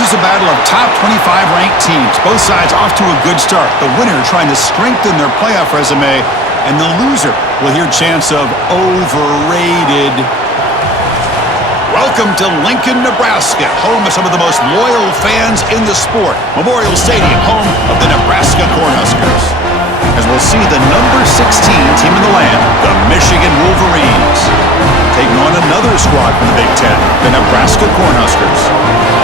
This is a battle of top 25 ranked teams. Both sides off to a good start. The winner trying to strengthen their playoff resume, and the loser will hear chants of overrated. Welcome to Lincoln, Nebraska, home of some of the most loyal fans in the sport. Memorial Stadium, home of the Nebraska Cornhuskers. As we'll see the number 16 team in the land, the Michigan Wolverines, taking on another squad from the Big Ten, the Nebraska Cornhuskers.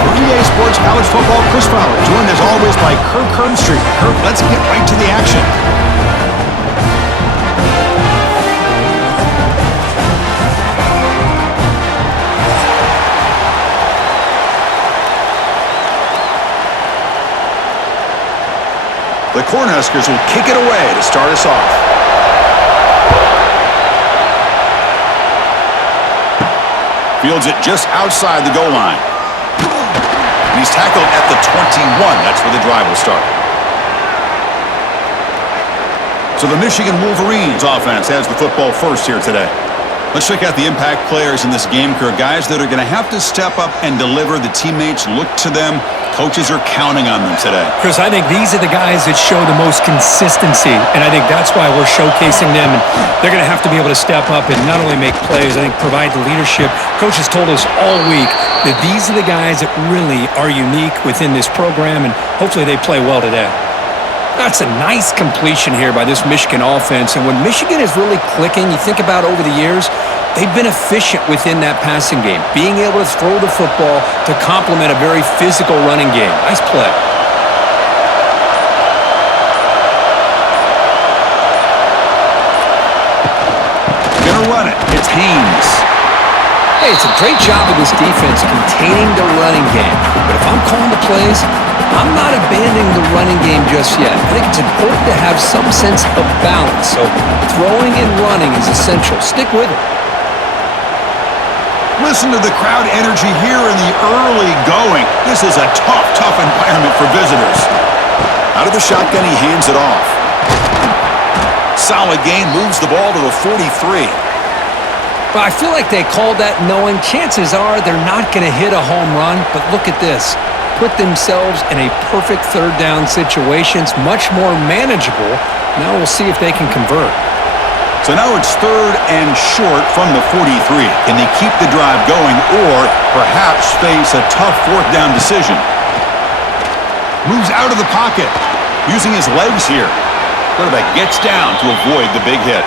For EA Sports College Football, Chris Fowler, joined as always by Kirk Herbstreit. Kirk, let's get right to the action. The Cornhuskers will kick it away to start us off. Fields it just outside the goal line. And he's tackled at the 21. That's where the drive will start. So the Michigan Wolverines offense has the football first here today. Let's check out the impact players in this game, Kirk. Guys that are going to have to step up and deliver. The teammates look to them. Coaches are counting on them today. Chris, I think these are the guys that show the most consistency, and I think that's why we're showcasing them. And they're going to have to be able to step up and not only make plays, I think provide the leadership. Coach has told us all week that these are the guys that really are unique within this program, and hopefully they play well today. That's a nice completion here by this Michigan offense. And when Michigan is really clicking, you think about over the years, they've been efficient within that passing game, being able to throw the football to complement a very physical running game. Nice play. Gonna run it. It's Haynes. Hey, it's a great job of this defense containing the running game. But if I'm calling the plays, I'm not abandoning the running game just yet. I think it's important to have some sense of balance. So throwing and running is essential. Stick with it. Listen to the crowd energy here in the early going. This is a tough environment for visitors. Out of the shotgun, he hands it off. Solid gain, moves the ball to the 43. Well, I feel like they called that knowing chances are they're not going to hit a home run, but look at this. Put themselves in a perfect third down situation. It's much more manageable. Now we'll see if they can convert. So now it's third and short from the 43. Can they keep the drive going or perhaps face a tough fourth down decision? Moves out of the pocket, using his legs here. Quarterback gets down to avoid the big hit.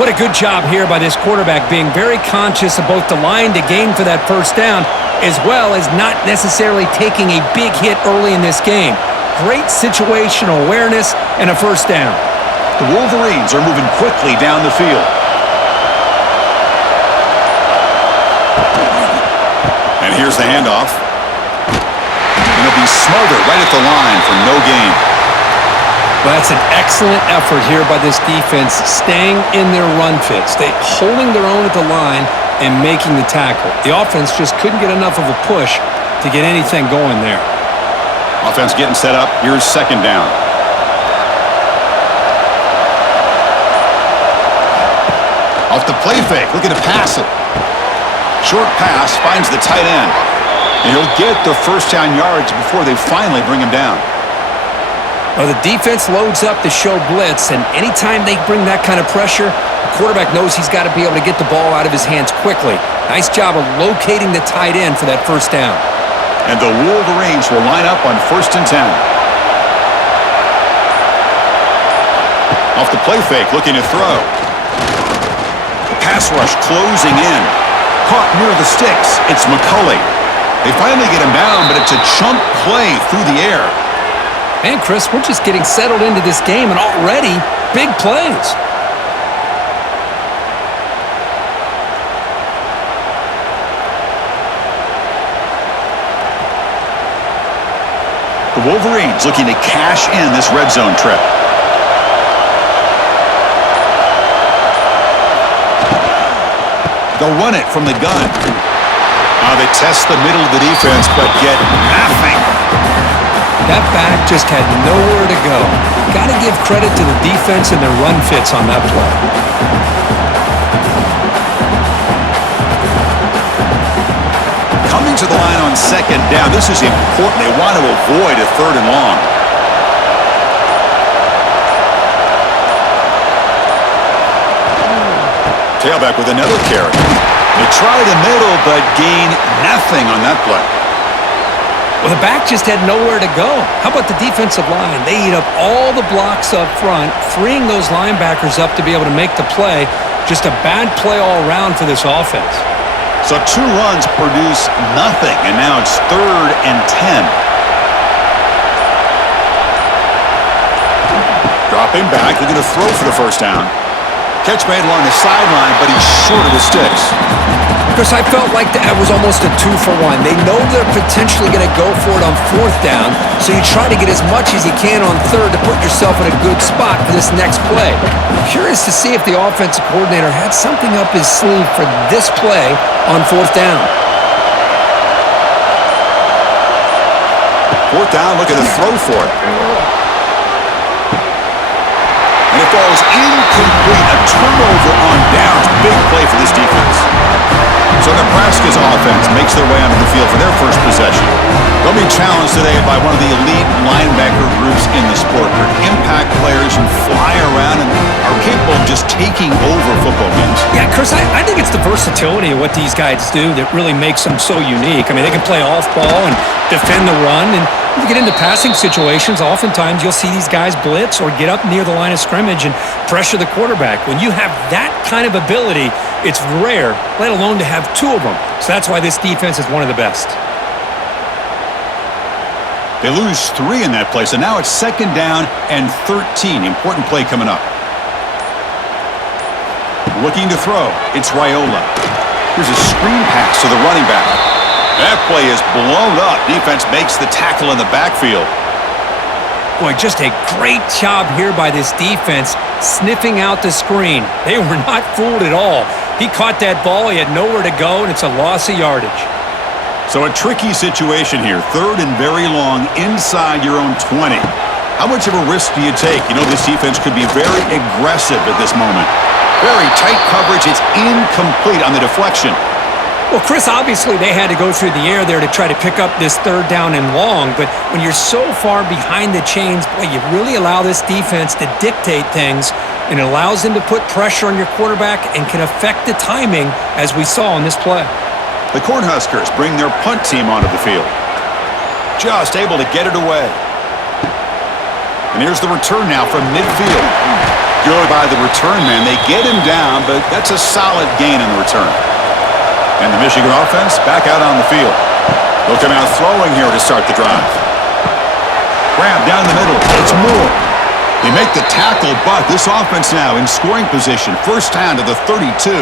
What a good job here by this quarterback, being very conscious of both the line to gain for that first down as well as not necessarily taking a big hit early in this game. Great situational awareness and a first down. The Wolverines are moving quickly down the field. And here's the handoff. And it'll be Smolder right at the line for no gain. Well, that's an excellent effort here by this defense, staying in their run fits. They holding their own at the line and making the tackle. The offense just couldn't get enough of a push to get anything going there. Offense getting set up. Here's second down. Off the play fake, looking to pass it. Short pass, finds the tight end. And he'll get the first down yards before they finally bring him down. Well, the defense loads up to show blitz, and anytime they bring that kind of pressure, the quarterback knows he's got to be able to get the ball out of his hands quickly. Nice job of locating the tight end for that first down. And the Wolverines will line up on 1st and 10. Off the play fake, looking to throw. The pass rush closing in. Caught near the sticks. It's McCulley. They finally get him down, but it's a chunk play through the air. Man, Chris, we're just getting settled into this game, and already big plays. The Wolverines looking to cash in this red zone trip. They'll run it from the gun. They test the middle of the defense, but get nothing. That back just had nowhere to go. Got to give credit to the defense and their run fits on that play. Coming to the line on second down. This is important. They want to avoid a third and long. Tailback with another carry. They try the middle, but gain nothing on that play. Well, the back just had nowhere to go. How about the defensive line? They eat up all the blocks up front, freeing those linebackers up to be able to make the play. Just a bad play all around for this offense. So 2 runs produce nothing, and now it's 3rd and 10. Dropping back, they're going to throw for the first down. Catch made along the sideline, but he's short of the sticks. Chris, I felt like that was almost a 2-for-1. They know they're potentially going to go for it on 4th down, so you try to get as much as you can on 3rd to put yourself in a good spot for this next play. Curious to see if the offensive coordinator had something up his sleeve for this play on 4th down. 4th down, looking to throw for it. And it falls incomplete. A turnover on downs. Big play for this defense. So Nebraska's offense makes their way onto the field for their first possession. They'll be challenged today by one of the elite linebacker groups in the sport. They're impact players who fly around and are capable of just taking over football games. Yeah, Chris, I think it's the versatility of what these guys do that really makes them so unique. I mean, they can play off ball and defend the run, and when you get into passing situations, oftentimes you'll see these guys blitz or get up near the line of scrimmage and pressure the quarterback. When you have that kind of ability, it's rare, let alone to have 2 of them. So that's why this defense is one of the best. They lose 3 in that play, so now it's 2nd down and 13. Important play coming up. Looking to throw. It's Raiola. Here's a screen pass to the running back. That play is blown up. Defense makes the tackle in the backfield. Boy, just a great job here by this defense, sniffing out the screen. They were not fooled at all. He caught that ball. He had nowhere to go, and it's a loss of yardage. So a tricky situation here. 3rd and very long inside your own 20. How much of a risk do you take? You know, this defense could be very aggressive at this moment. Very tight coverage. It's incomplete on the deflection. Well, Chris, obviously they had to go through the air there to try to pick up this 3rd down and long, but when you're so far behind the chains, boy, you really allow this defense to dictate things, and it allows them to put pressure on your quarterback and can affect the timing, as we saw in this play. The Cornhuskers bring their punt team onto the field. Just able to get it away. And here's the return now from midfield. Good by the return man. They get him down, but that's a solid gain in the return. And the Michigan offense back out on the field. They'll come out throwing here to start the drive. Grab down the middle. It's Moore. They make the tackle, but this offense now in scoring position. 1st down to the 32.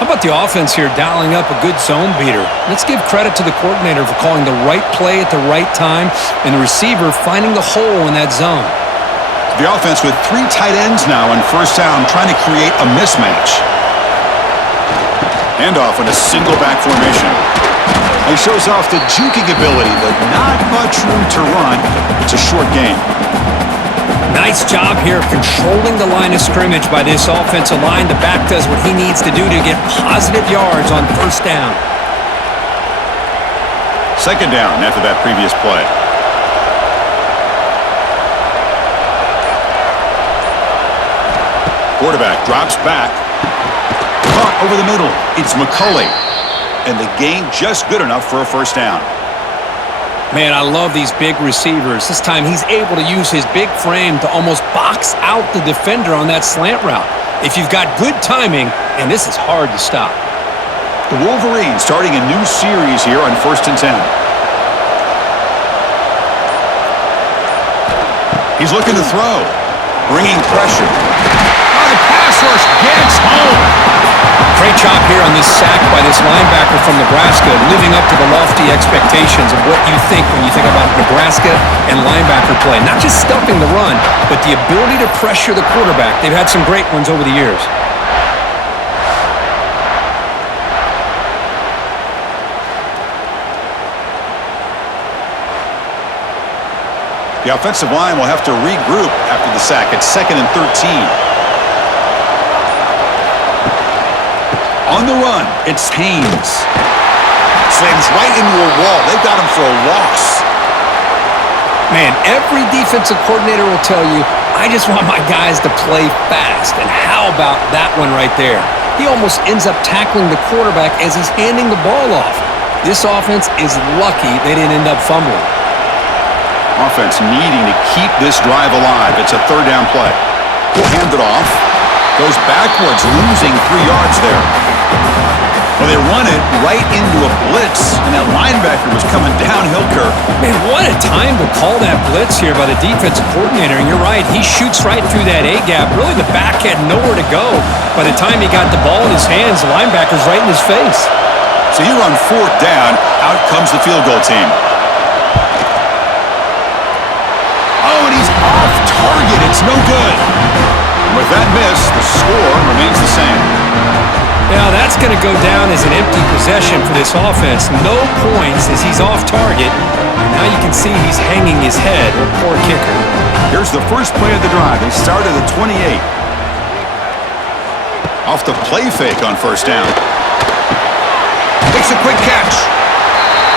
How about the offense here dialing up a good zone beater? Let's give credit to the coordinator for calling the right play at the right time and the receiver finding the hole in that zone. The offense with 3 tight ends now on 1st down trying to create a mismatch. Handoff in a single back formation. He shows off the juking ability, but not much room to run. It's a short game. Nice job here of controlling the line of scrimmage by this offensive line. The back does what he needs to do to get positive yards on 1st down. 2nd down after that previous play. Quarterback drops back. Caught over the middle. It's McCulley. And the gain just good enough for a 1st down. Man, I love these big receivers. This time he's able to use his big frame to almost box out the defender on that slant route. If you've got good timing, and this is hard to stop. The Wolverines starting a new series here on 1st and 10. He's looking to throw. Bringing pressure. Oh, the pass rush gets home. Great job here on this sack by this linebacker from Nebraska, living up to the lofty expectations of what you think when you think about Nebraska and linebacker play. Not just stuffing the run, but the ability to pressure the quarterback. They've had some great ones over the years. The offensive line will have to regroup after the sack. It's 2nd and 13. On the run, it's Haynes. slams right into a wall. They've got him for a loss. Man, every defensive coordinator will tell you, I just want my guys to play fast. And how about that one right there? He almost ends up tackling the quarterback as he's handing the ball off. This offense is lucky they didn't end up fumbling. Offense needing to keep this drive alive. It's a third down play. He'll hand it off. Goes backwards, losing 3 yards there. Well, they run it right into a blitz, and that linebacker was coming downhill, Kirk. Man, what a time to call that blitz here by the defensive coordinator. And you're right, he shoots right through that A-gap. Really, the back had nowhere to go. By the time he got the ball in his hands, the linebacker's right in his face. So here on 4th down, out comes the field goal team. Oh, and he's off target. It's no good. And with that miss, the score remains the same. Now, that's going to go down as an empty possession for this offense. No points as he's off target. And now you can see he's hanging his head. A poor kicker. Here's the first play of the drive. They start at the 28. Off the play fake on 1st down. Makes a quick catch.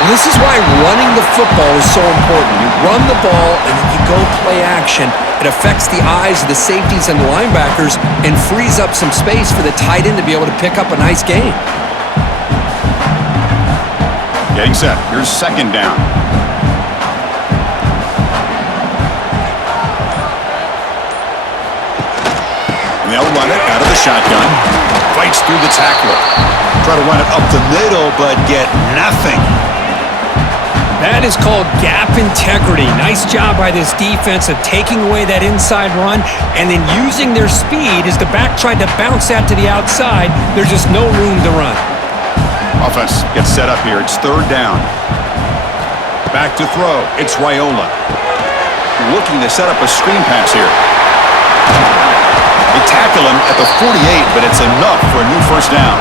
Well, this is why running the football is so important. You run the ball and then you go play action. It affects the eyes of the safeties and the linebackers and frees up some space for the tight end to be able to pick up a nice gain. Getting set. Here's 2nd down. And they'll run it out of the shotgun. Fights through the tackler. Try to run it up the middle, but get nothing. That is called gap integrity. Nice job by this defense of taking away that inside run and then using their speed as the back tried to bounce that to the outside. There's just no room to run. Offense gets set up here. It's 3rd down. Back to throw. It's Raiola. Looking to set up a screen pass here. They tackle him at the 48, but it's enough for a new 1st down.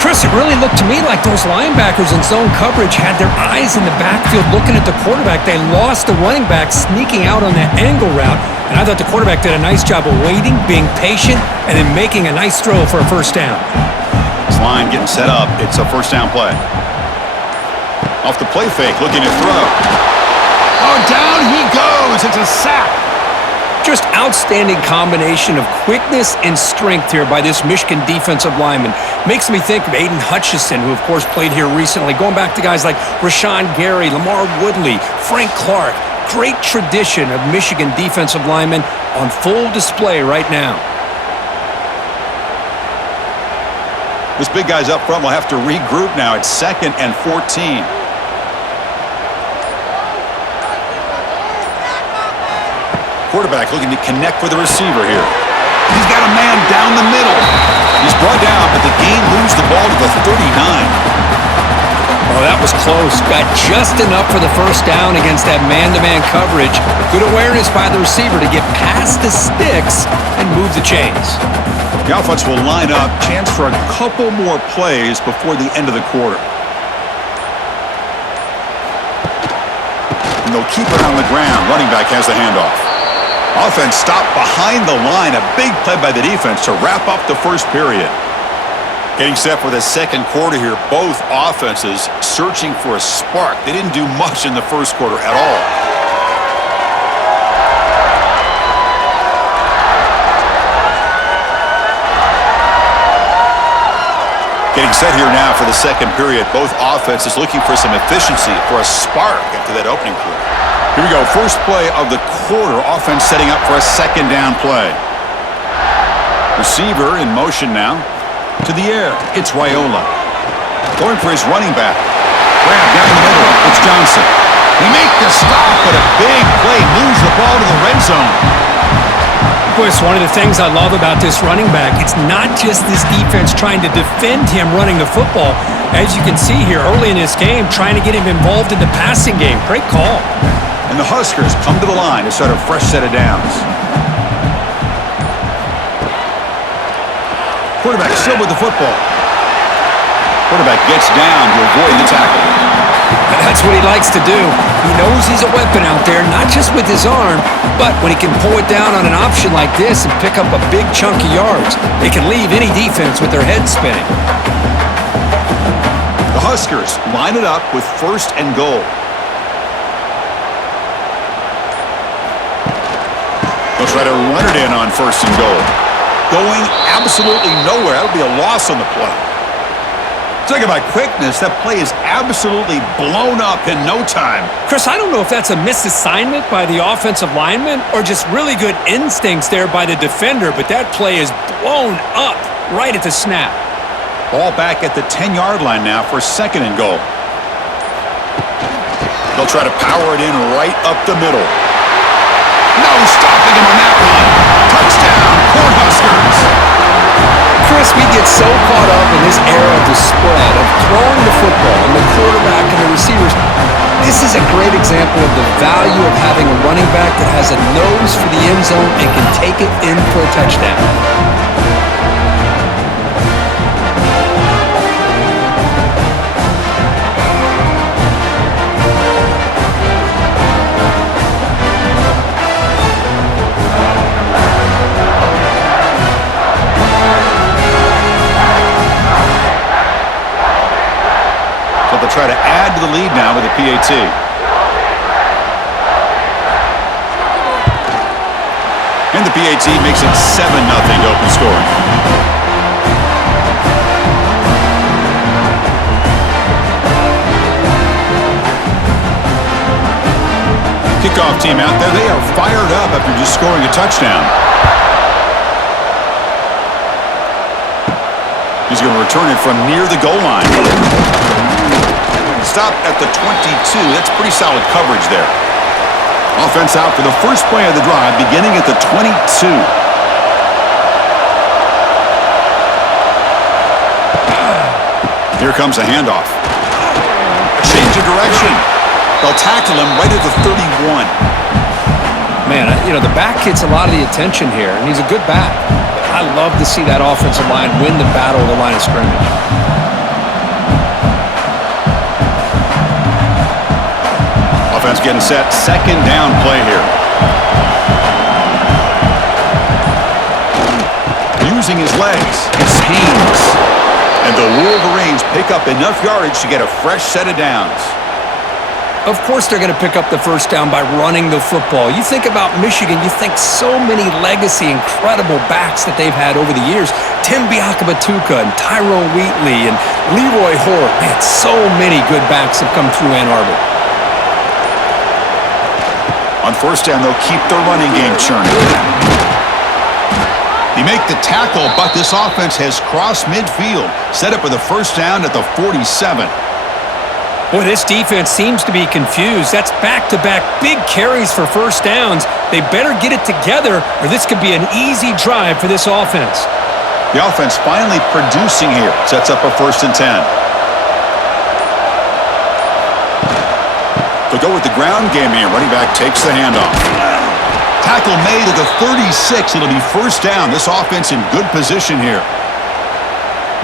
Chris, it really looked to me like those linebackers in zone coverage had their eyes in the backfield looking at the quarterback. They lost the running back sneaking out on that angle route, and I thought the quarterback did a nice job of waiting, being patient, and then making a nice throw for a 1st down. This line getting set up. It's a 1st down play. Off the play fake, looking to throw. Oh, down he goes. It's a sack. Just outstanding combination of quickness and strength here by this Michigan defensive lineman. Makes me think of Aiden Hutchinson, who, of course, played here recently. Going back to guys like Rashawn Gary, Lamar Woodley, Frank Clark. Great tradition of Michigan defensive linemen on full display right now. This big guy's up front will have to regroup now. It's 2nd and 14. Quarterback looking to connect with the receiver here. He's got a man down the middle. He's brought down, but the game moves the ball to the 39. Oh, that was close. Got just enough for the 1st down against that man-to-man coverage. Good awareness by the receiver to get past the sticks and move the chains. The offense will line up. Chance for a couple more plays before the end of the quarter. And they'll keep it on the ground. Running back has the handoff. Offense stopped behind the line. A big play by the defense to wrap up the 1st period. Getting set for the 2nd quarter here. Both offenses searching for a spark. They didn't do much in the 1st quarter at all. Getting set here now for the 2nd period. Both offenses looking for some efficiency, for a spark after that opening quarter. Here we go. First play of the quarter. Offense setting up for a 2nd down play. Receiver in motion now. To the air. It's Raiola. Going for his running back. Grab down the middle. It's Johnson. They make the stop, but a big play moves the ball to the red zone. Boy, it's one of the things I love about this running back. It's not just this defense trying to defend him running the football. As you can see here early in this game, trying to get him involved in the passing game. Great call. And the Huskers come to the line to start a fresh set of downs. Quarterback still with the football. Quarterback gets down to avoid the tackle. That's what he likes to do. He knows he's a weapon out there, not just with his arm, but when he can pull it down on an option like this and pick up a big chunk of yards, it can leave any defense with their head spinning. The The Huskers line it up with 1st and goal. They'll try to run it in on 1st and goal. Going absolutely nowhere. That would be a loss on the play. Talking about quickness, that play is absolutely blown up in no time. Chris, I don't know if that's a misassignment by the offensive lineman or just really good instincts there by the defender, but that play is blown up right at the snap. Ball back at the 10-yard line now for 2nd and goal. They'll try to power it in right up the middle. No stopping him on that one. Touchdown, Cornhuskers. Chris, we get so caught up in this era of the spread, of throwing the football and the quarterback and the receivers. This is a great example of the value of having a running back that has a nose for the end zone and can take it in for a touchdown. Try to add to the lead now with a PAT. And the PAT makes it 7-0 to open scoring. Kickoff team out there. They are fired up after just scoring a touchdown. He's going to return it from near the goal line. Stop at the 22. That's pretty solid coverage there. Offense out for the first play of the drive, beginning at the 22. Here comes a handoff. A change of direction. They'll tackle him right at the 31. Man, the back gets a lot of the attention here, and he's a good back. I love to see that offensive line win the battle of the line of scrimmage. Offense getting set. 2nd down play here. Using his legs. It's Haynes. And the Wolverines pick up enough yardage to get a fresh set of downs. Of course they're going to pick up the first down by running the football. You think about Michigan, you think so many legacy, incredible backs that they've had over the years. Tim Biakabatuka and Tyrone Wheatley and Leroy Hort. Man, so many good backs have come through Ann Arbor. On 1st down, they'll keep their running game churning. They make the tackle, but this offense has crossed midfield. Set up with a 1st down at the 47. Boy, this defense seems to be confused. That's back-to-back big carries for 1st downs. They better get it together, or this could be an easy drive for this offense. The offense finally producing here. Sets up a 1st and 10. They'll go with the ground game here. Running back takes the handoff. Tackle made at the 36. It'll be 1st down. This offense in good position here.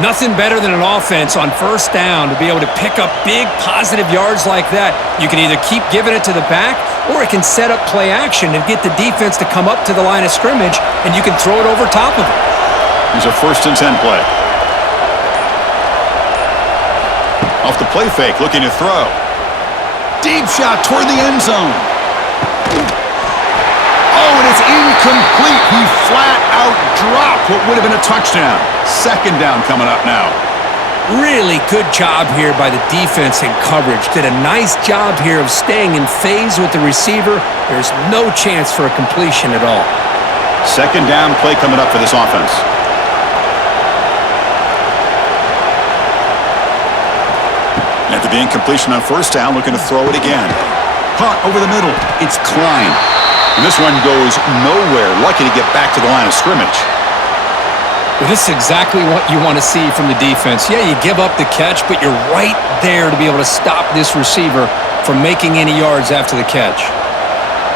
Nothing better than an offense on 1st down to be able to pick up big positive yards like that. You can either keep giving it to the back, or it can set up play action and get the defense to come up to the line of scrimmage, and you can throw it over top of it. Here's a 1st and 10 play. Off the play fake, looking to throw. Deep shot toward the end zone. Oh, and it's incomplete. He flat out dropped what would have been a touchdown. 2nd down coming up now. Really good job here by the defense in coverage. Did a nice job here of staying in phase with the receiver. There's no chance for a completion at all. 2nd down play coming up for this offense. After the incompletion on 1st down, looking to throw it again. Caught over the middle. It's Klein. And this one goes nowhere. Lucky to get back to the line of scrimmage. Well, this is exactly what you want to see from the defense. Yeah, you give up the catch, but you're right there to be able to stop this receiver from making any yards after the catch.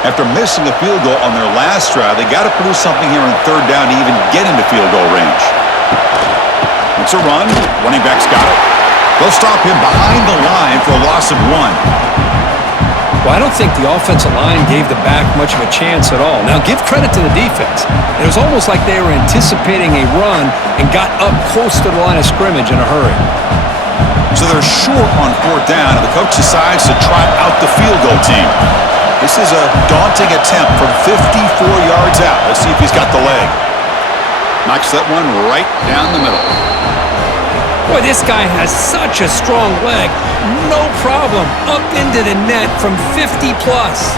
After missing a field goal on their last drive, they got to produce something here on 3rd down to even get into field goal range. It's a run. Running back's got it. They'll stop him behind the line for a loss of 1. Well, I don't think the offensive line gave the back much of a chance at all. Now, give credit to the defense. It was almost like they were anticipating a run and got up close to the line of scrimmage in a hurry. So they're short on fourth down, and the coach decides to trot out the field goal team. This is a daunting attempt from 54 yards out. Let's see if he's got the leg. Knocks that one right down the middle. Boy, this guy has such a strong leg. No problem. Up into the net from 50 plus.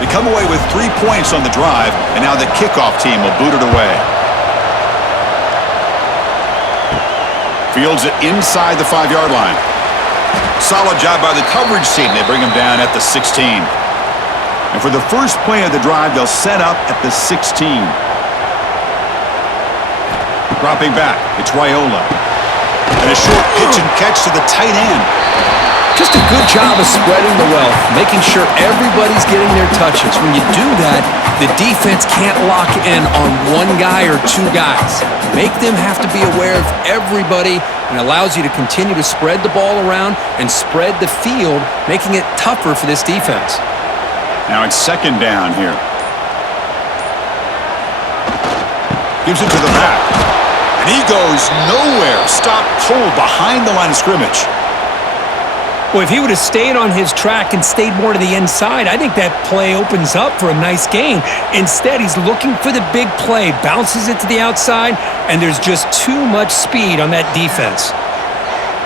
They come away with 3 points on the drive, and now the kickoff team will boot it away. Fields it inside the 5-yard line. Solid job by the coverage team. They bring him down at the 16. And for the first play of the drive, they'll set up at the 16. Dropping back, it's Raiola. And a short pitch and catch to the tight end. Just a good job of spreading the wealth, making sure everybody's getting their touches. When you do that, the defense can't lock in on one guy or two guys. Make them have to be aware of everybody, and allows you to continue to spread the ball around and spread the field, making it tougher for this defense. Now it's second down here. Gives it to the back. And he goes nowhere. Stopped cold behind the line of scrimmage. Well, if he would have stayed on his track and stayed more to the inside, I think that play opens up for a nice gain. Instead, he's looking for the big play, bounces it to the outside, and there's just too much speed on that defense.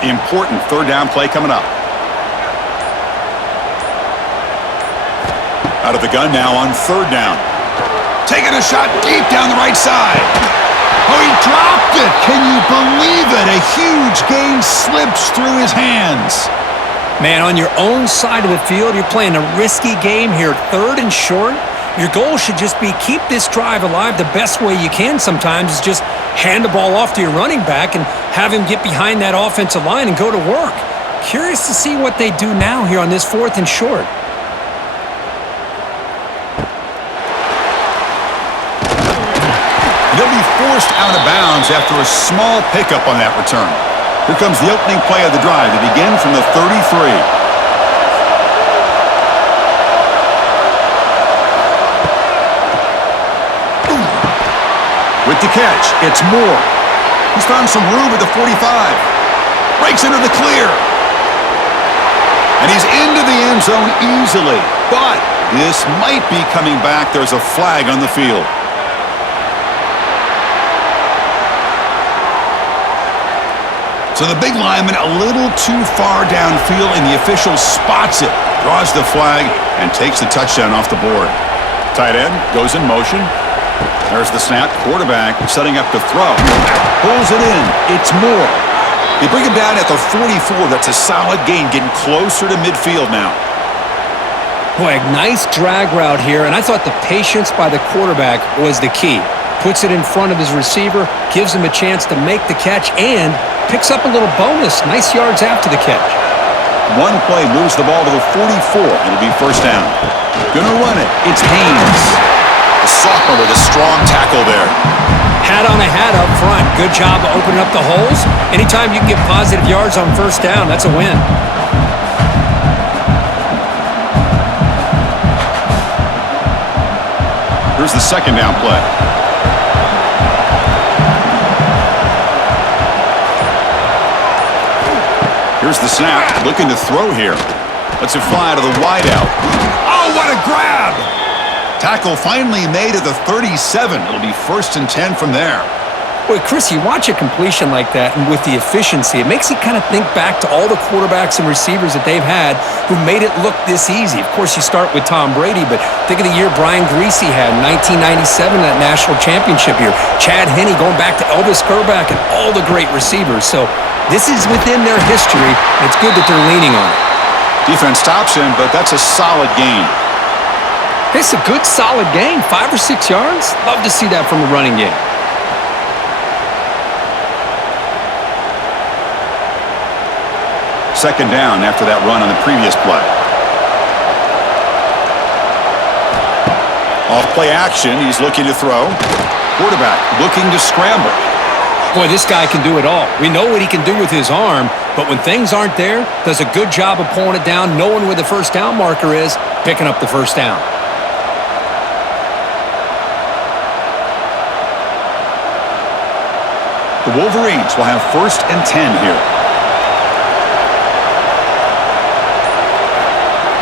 The important third down play coming up. Out of the gun now on third down. Taking a shot deep down the right side. Oh, he dropped it. Can you believe it? A huge gain slips through his hands. Man, on your own side of the field, you're playing a risky game here, third and short. Your goal should just be keep this drive alive the best way you can sometimes is just hand the ball off to your running back and have him get behind that offensive line and go to work. Curious to see what they do now here on this fourth and short. They'll be forced out of bounds after a small pickup on that return. Here comes the opening play of the drive. They begin from the 33. With the catch, it's Moore. He's found some room at the 45. Breaks into the clear. And he's into the end zone easily. But this might be coming back. There's a flag on the field. So the big lineman a little too far downfield, and the official spots it, draws the flag, and takes the touchdown off the board. Tight end goes in motion. There's the snap. Quarterback setting up to throw. Pulls it in. It's Moore. They bring him down at the 44. That's a solid gain, getting closer to midfield now. Boy, a nice drag route here, and I thought the patience by the quarterback was the key. Puts it in front of his receiver, gives him a chance to make the catch, and picks up a little bonus. Nice yards after the catch. One play moves the ball to the 44. It'll be first down. Gonna run it. It's Haynes. The sophomore with a strong tackle there. Hat on a hat up front. Good job of opening up the holes. Anytime you can get positive yards on first down, that's a win. Here's the second down play. Here's the snap, looking to throw here. Lets it fly to the wideout. Oh, what a grab! Tackle finally made at the 37. It'll be first and 10 from there. Boy, Chris, you watch a completion like that, and with the efficiency, it makes you kind of think back to all the quarterbacks and receivers that they've had who made it look this easy. Of course, you start with Tom Brady, but think of the year Brian Greasy had in 1997, that national championship year. Chad Henne going back to Elvis Grbac and all the great receivers. So this is within their history. It's good that they're leaning on it. Defense stops him, but that's a solid gain. It's a good, solid gain. 5 or 6 yards. Love to see that from the running game. Second down after that run on the previous play. Off play action, he's looking to throw. Quarterback looking to scramble. Boy, this guy can do it all. We know what he can do with his arm, but when things aren't there, does a good job of pulling it down, knowing where the first down marker is, picking up the first down. The Wolverines will have 1st and 10 here.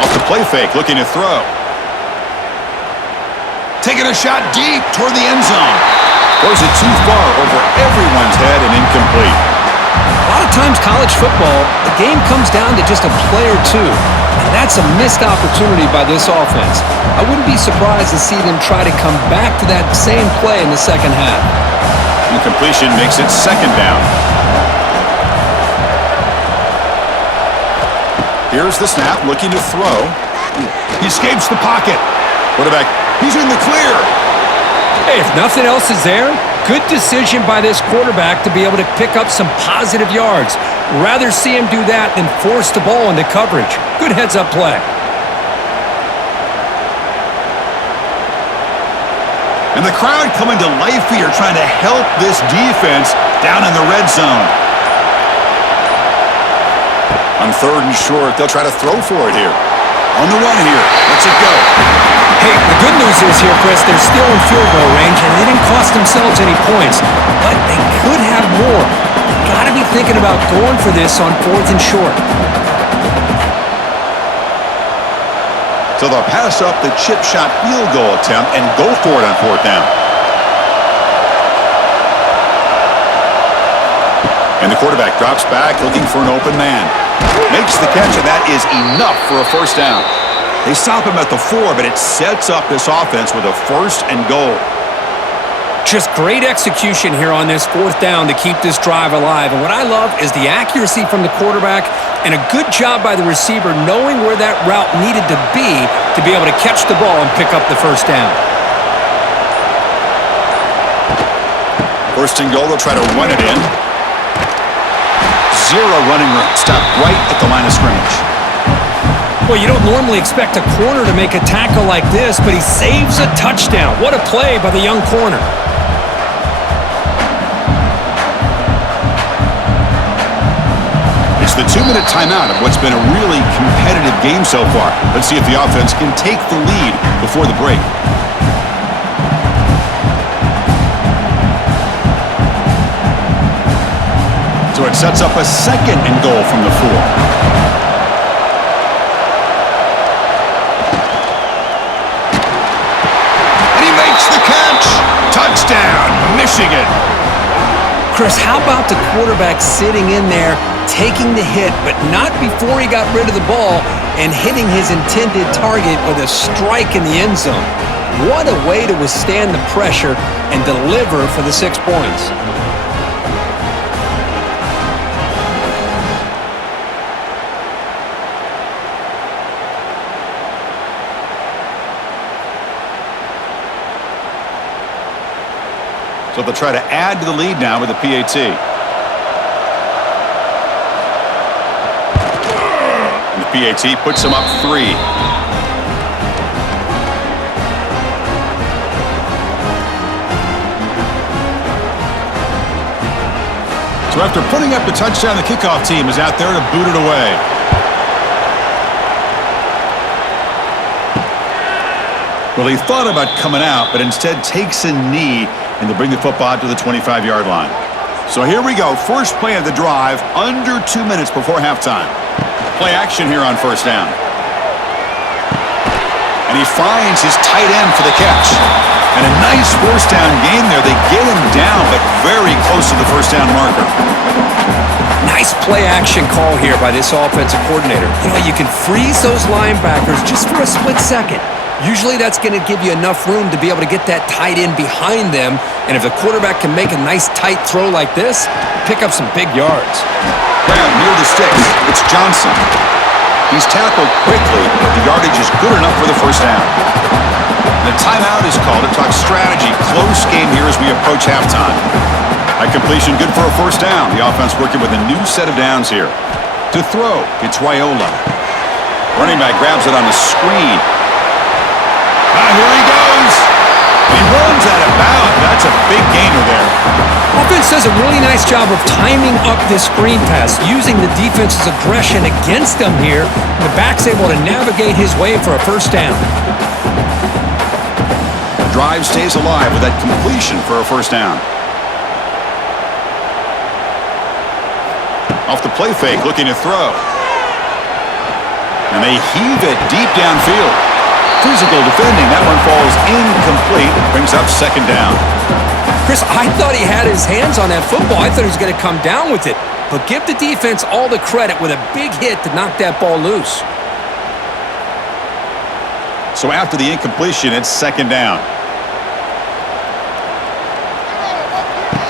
Off the play fake, looking to throw. Taking a shot deep toward the end zone. Throws it too far over everyone's head and incomplete. A lot of times college football, the game comes down to just a play or two. And that's a missed opportunity by this offense. I wouldn't be surprised to see them try to come back to that same play in the second half. Incompletion makes it 2nd down. Here's the snap, looking to throw. He escapes the pocket. Quarterback, he's in the clear. Hey, if nothing else is there, good decision by this quarterback to be able to pick up some positive yards. Rather see him do that than force the ball into coverage. Good heads-up play. And the crowd coming to life here, trying to help this defense down in the red zone. On 3rd and short, they'll try to throw for it here. On the run here. Let's it go. Hey, the good news is here, Chris, they're still in field goal range, and they didn't cost themselves any points. But they could have more. Got to be thinking about going for this on 4th and short. So they'll pass up the chip shot field goal attempt and go for it on 4th down. And the quarterback drops back, looking for an open man. Makes the catch, and that is enough for a 1st down. They stop him at the 4, but it sets up this offense with a 1st and goal. Just great execution here on this 4th down to keep this drive alive. And what I love is the accuracy from the quarterback and a good job by the receiver knowing where that route needed to be able to catch the ball and pick up the 1st down. 1st and goal, they'll try to run it in. 0 running room. Stop right at the line of scrimmage. Well, you don't normally expect a corner to make a tackle like this, but he saves a touchdown. What a play by the young corner. It's the 2-minute timeout of what's been a really competitive game so far. Let's see if the offense can take the lead before the break. So it sets up a 2nd and goal from the 4. And he makes the catch. Touchdown, Michigan. Chris, how about the quarterback sitting in there, taking the hit, but not before he got rid of the ball and hitting his intended target with a strike in the end zone? What a way to withstand the pressure and deliver for the 6 points. So they'll try to add to the lead now with a PAT. And the PAT puts them up 3. So after putting up the touchdown, the kickoff team is out there to boot it away. Well, he thought about coming out, but instead takes a knee and to bring the football to the 25-yard line. So here we go. First play of the drive, under 2 minutes before halftime. Play action here on 1st down. And he finds his tight end for the catch. And a nice 1st down gain there. They get him down, but very close to the 1st down marker. Nice play action call here by this offensive coordinator. You know, you can freeze those linebackers just for a split second. Usually that's going to give you enough room to be able to get that tight end behind them. And if the quarterback can make a nice tight throw like this, pick up some big yards. Grab near the sticks. It's Johnson. He's tackled quickly, but the yardage is good enough for the 1st down. The timeout is called to talk strategy. Close game here as we approach halftime. A completion good for a 1st down. The offense working with a new set of downs here. To throw, it's Raiola. Running back grabs it on the screen. Here he goes. He runs out of bounds. That's a big gainer there. Offense does a really nice job of timing up this screen pass, using the defense's aggression against them here. The back's able to navigate his way for a 1st down. The drive stays alive with that completion for a 1st down. Off the play fake, looking to throw. And they heave it deep downfield. Physical defending. That one falls incomplete. Brings up second down. Chris, I thought he had his hands on that football. I thought he was going to come down with it. But give the defense all the credit with a big hit to knock that ball loose. So after the incompletion, it's second down.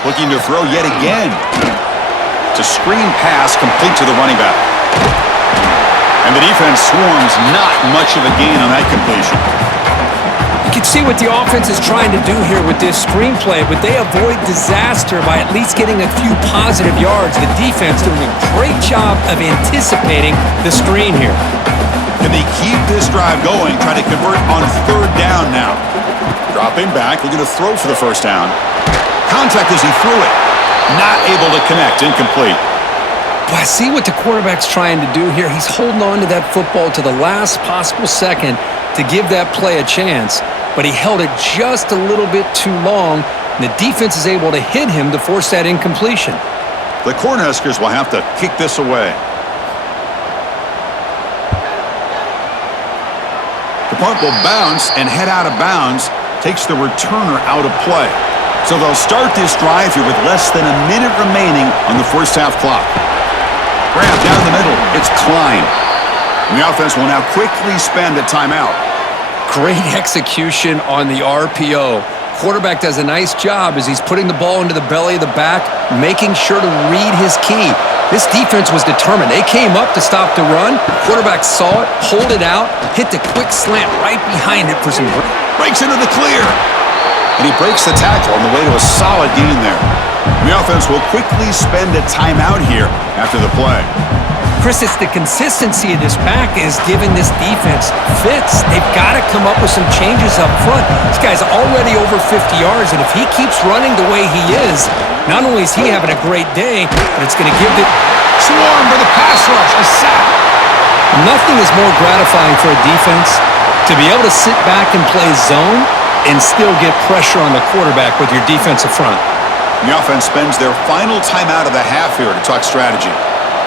Looking to throw yet again. It's a screen pass complete to the running back. And the defense swarms, not much of a gain on that completion. You can see what the offense is trying to do here with this screenplay, but they avoid disaster by at least getting a few positive yards. The defense doing a great job of anticipating the screen here. Can they keep this drive going, trying to convert on third down now? Dropping back, looking to throw for the first down. Contact as he threw it. Not able to connect, incomplete. Well, I see what the quarterback's trying to do here. He's holding on to that football to the last possible second to give that play a chance, but he held it just a little bit too long, and the defense is able to hit him to force that incompletion. The Cornhuskers will have to kick this away. The punt will bounce and head out of bounds, takes the returner out of play. So they'll start this drive here with less than a minute remaining on the first half clock. Grab down the middle, it's Klein. And the offense will now quickly spend a timeout. Great execution on the RPO. Quarterback does a nice job as he's putting the ball into the belly of the back, making sure to read his key. This defense was determined. They came up to stop the run. Quarterback saw it, pulled it out, hit the quick slant right behind it for some... Breaks into the clear. And he breaks the tackle on the way to a solid gain there. The offense will quickly spend a timeout here after the play. Chris, it's the consistency of this back is giving this defense fits. They've got to come up with some changes up front. This guy's already over 50 yards, and if he keeps running the way he is, not only is he having a great day, but it's going to give the swarm for the pass rush, a sack. Nothing is more gratifying for a defense to be able to sit back and play zone and still get pressure on the quarterback with your defensive front. The offense spends their final timeout of the half here to talk strategy.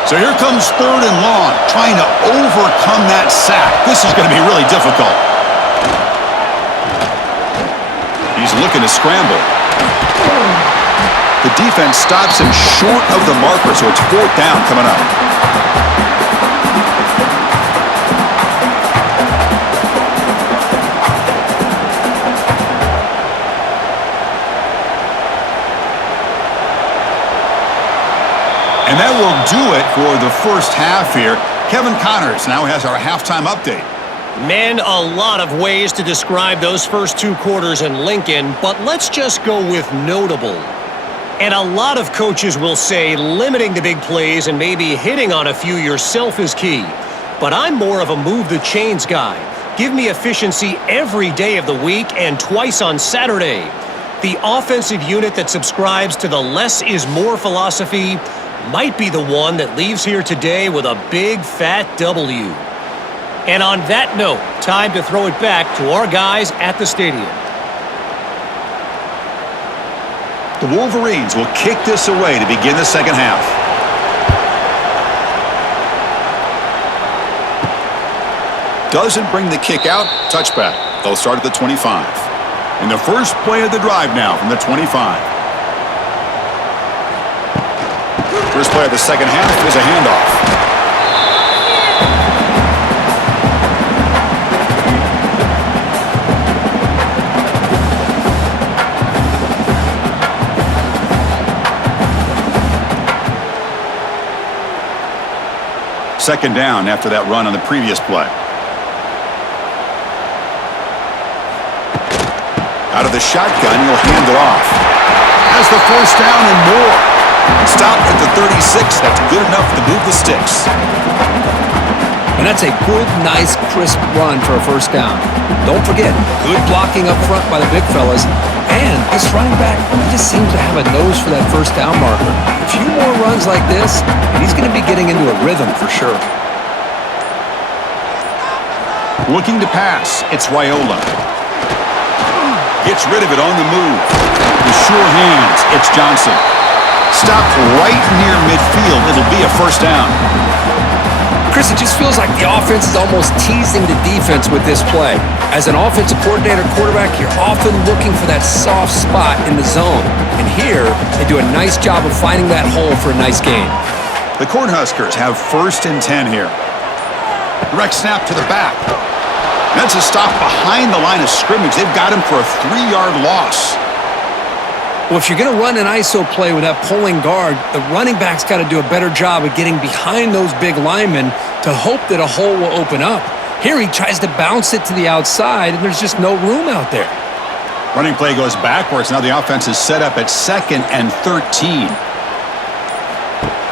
So here comes third and long, trying to overcome that sack. This is going to be really difficult. He's looking to scramble. The defense stops him short of the marker, so it's fourth down coming up. And that will do it for the first half here. Kevin Connors now has our halftime update. Man, a lot of ways to describe those first two quarters in Lincoln, but let's just go with notable. And a lot of coaches will say limiting the big plays and maybe hitting on a few yourself is key. But I'm more of a move the chains guy. Give me efficiency every day of the week and twice on Saturday. The offensive unit that subscribes to the less is more philosophy might be the one that leaves here today with a big fat W. And on that note, time to throw it back to our guys at the stadium. The Wolverines will kick this away to begin the second half. Doesn't bring the kick out, touchback. They'll start at the 25. And the first play of the drive now from the 25. First play of the second half is a handoff. Second down after that run on the previous play. Out of the shotgun, he'll hand it off. Has the first down and more. Stopped at the 36. That's good enough to move the sticks. And that's a good, nice, crisp run for a first down. Don't forget, good blocking up front by the big fellas. And this running back, he just seems to have a nose for that first down marker. A few more runs like this, and he's going to be getting into a rhythm for sure. Looking to pass, it's Raiola. Gets rid of it on the move. With sure hands, it's Johnson. Stopped right near midfield. It'll be a first down. Chris, it just feels like the offense is almost teasing the defense with this play. As an offensive coordinator quarterback, you're often looking for that soft spot in the zone. And here, they do a nice job of finding that hole for a nice gain. The Cornhuskers have 1st and 10 here. Direct snap to the back. That's a stop behind the line of scrimmage. They've got him for a 3-yard loss. Well, if you're going to run an ISO play with that pulling guard, the running back's got to do a better job of getting behind those big linemen to hope that a hole will open up. Here he tries to bounce it to the outside, and there's just no room out there. Running play goes backwards. Now the offense is set up at 2nd and 13.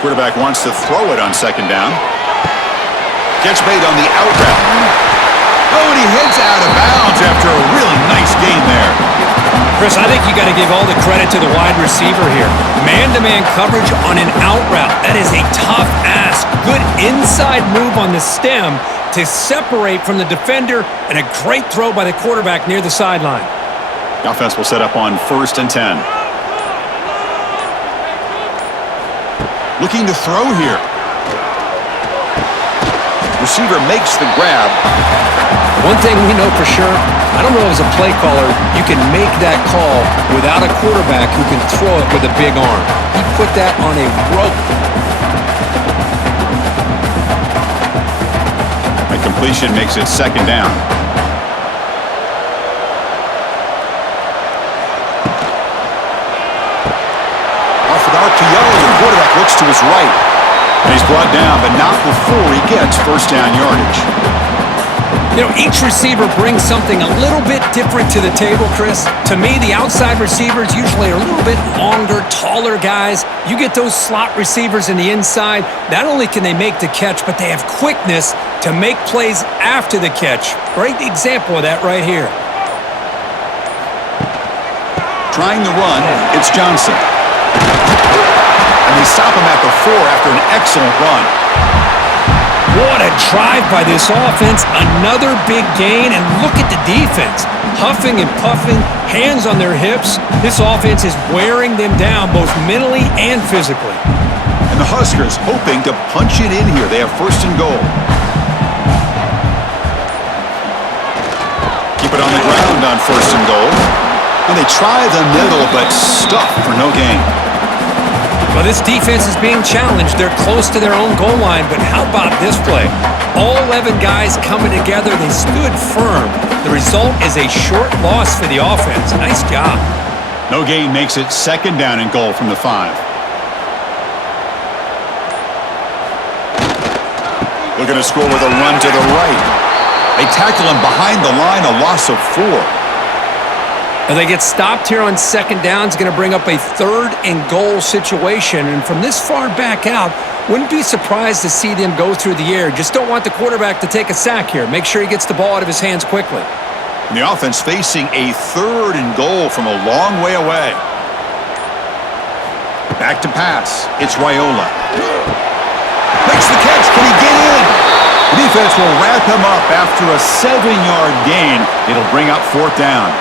Quarterback wants to throw it on 2nd down. Catch made on the out route. Oh, and he heads out of bounds after a really nice gain there. Chris, I think you got to give all the credit to the wide receiver here. Man-to-man coverage on an out route. That is a tough ask. Good inside move on the stem to separate from the defender, and a great throw by the quarterback near the sideline. The offense will set up on 1st and 10. Looking to throw here. Receiver makes the grab. One thing we know for sure, I don't know as a play caller, you can make that call without a quarterback who can throw it with a big arm. He put that on a rope. A completion makes it 2nd down. Off an RPO, the quarterback looks to his right. And he's brought down, but not before he gets 1st down yardage. You know, each receiver brings something a little bit different to the table, Chris. To me, the outside receivers usually are a little bit longer, taller guys. You get those slot receivers in the inside, not only can they make the catch, but they have quickness to make plays after the catch. Great example of that right here. Trying the run, it's Johnson. And they stop him at the 4 after an excellent run. What a drive by this offense. Another big gain, and look at the defense. Huffing and puffing, hands on their hips. This offense is wearing them down both mentally and physically. And the Huskers hoping to punch it in here. They have 1st and goal. Keep it on the ground on 1st and goal. And they try the middle, but stuff for no gain. Well, this defense is being challenged. They're close to their own goal line, but how about this play? All 11 guys coming together. They stood firm. The result is a short loss for the offense. Nice job. No gain makes it 2nd down and goal from the 5. Looking to score with a run to the right. They tackle him behind the line, a loss of 4. Now they get stopped here on 2nd down. It's going to bring up a 3rd and goal situation. And from this far back out, wouldn't be surprised to see them go through the air. Just don't want the quarterback to take a sack here. Make sure he gets the ball out of his hands quickly. And the offense facing a 3rd and goal from a long way away. Back to pass. It's Raiola. Makes the catch. Can he get in? The defense will wrap him up after a 7-yard gain. It'll bring up 4th down.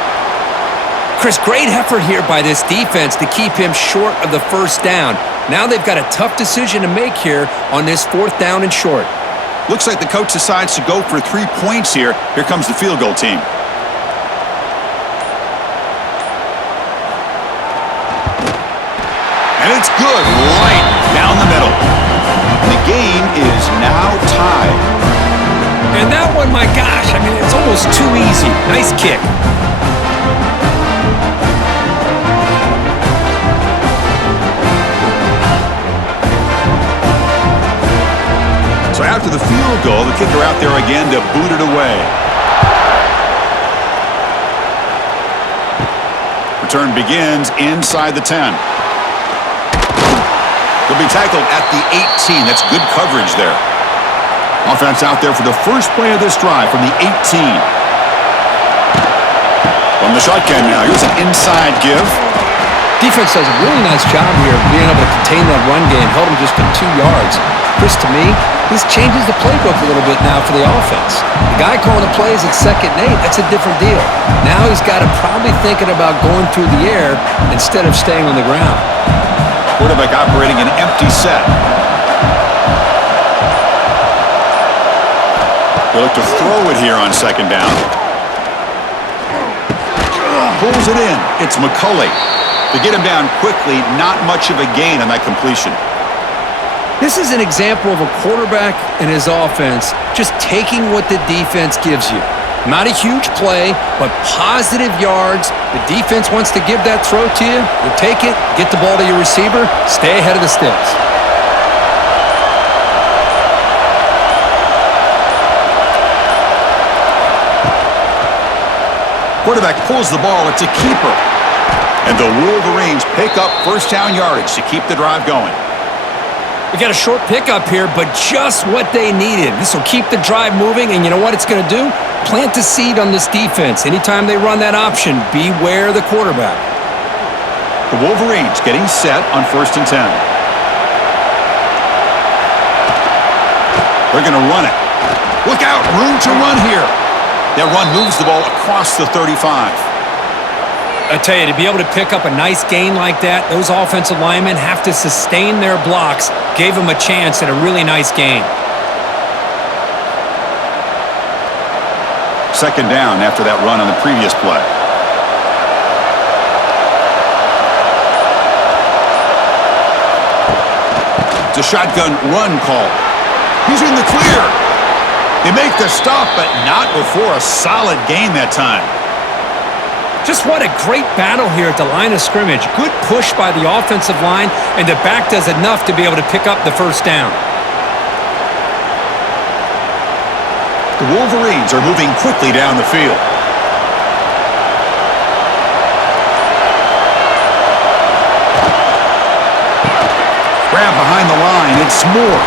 Chris, great effort here by this defense to keep him short of the 1st down. Now they've got a tough decision to make here on this 4th down and short. Looks like the coach decides to go for 3 points here. Here comes the field goal team. And it's good, right down the middle. The game is now tied. And that one, my gosh, I mean, it's almost too easy. Nice kick. So after the field goal, the kicker out there again to boot it away. Return begins inside the 10. He'll be tackled at the 18. That's good coverage there. Offense out there for the first play of this drive from the 18. From the shotgun now, here's an inside give. Defense does a really nice job here of being able to contain that run game, held him just to 2 yards. Chris, to me, this changes the playbook a little bit now for the offense. The guy calling the plays at 2nd and 8, that's a different deal. Now he's got to probably thinking about going through the air instead of staying on the ground. Quarterback operating an empty set. They look to throw it here on second down. Pulls it in. It's McCulley. To get him down quickly, not much of a gain on that completion. This is an example of a quarterback and his offense just taking what the defense gives you. Not a huge play, but positive yards. The defense wants to give that throw to you. You take it, get the ball to your receiver, stay ahead of the sticks. Quarterback pulls the ball. It's a keeper. And the Wolverines pick up first down yardage to keep the drive going. We got a short pickup here, but just what they needed. This will keep the drive moving, and you know what it's going to do? Plant the seed on this defense. Anytime they run that option, beware the quarterback. The Wolverines getting set on 1st and 10. They're going to run it. Look out, room to run here. That run moves the ball across the 35. I tell you, to be able to pick up a nice gain like that, those offensive linemen have to sustain their blocks. Gave them a chance at a really nice gain. Second down after that run on the previous play. It's a shotgun run call. He's in the clear. They make the stop, but not before a solid gain that time. Just what a great battle here at the line of scrimmage. Good push by the offensive line, and the back does enough to be able to pick up the first down. The Wolverines are moving quickly down the field. Grab behind the line. It's Moore.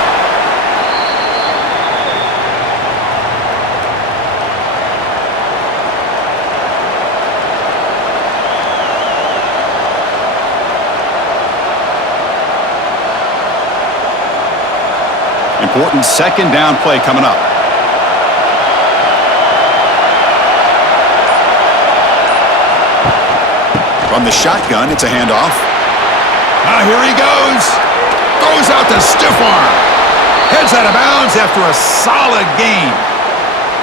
Important second down play coming up. From the shotgun, it's a handoff. Now here he goes. Throws out the stiff arm. Heads out of bounds after a solid gain.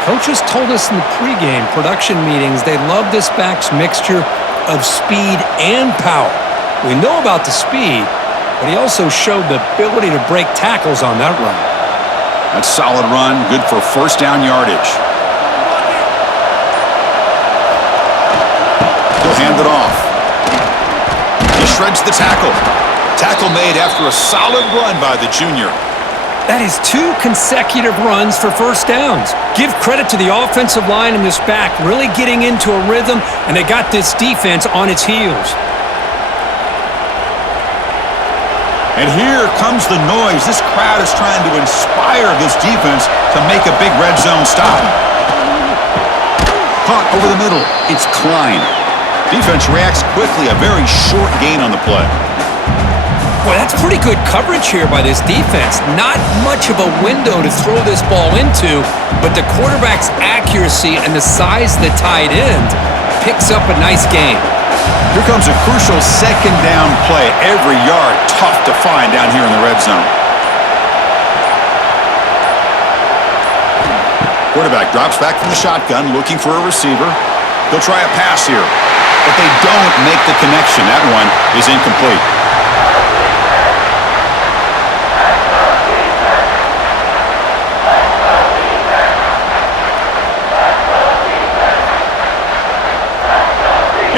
Coaches told us in the pregame production meetings they love this back's mixture of speed and power. We know about the speed, but he also showed the ability to break tackles on that run. That's solid run, good for first down yardage. He'll hand it off. He shreds the tackle. Tackle made after a solid run by the junior. That is 2 consecutive runs for first downs. Give credit to the offensive line and this back really getting into a rhythm, and they got this defense on its heels. And here comes the noise. This crowd is trying to inspire this defense to make a big red zone stop. Caught over the middle. It's Klein. Defense reacts quickly. A very short gain on the play. Boy, that's pretty good coverage here by this defense. Not much of a window to throw this ball into, but the quarterback's accuracy and the size of the tight end picks up a nice gain. Here comes a crucial second down play. Every yard tough to find down here in the red zone. Quarterback drops back from the shotgun, looking for a receiver. They'll try a pass here, but they don't make the connection. That one is incomplete.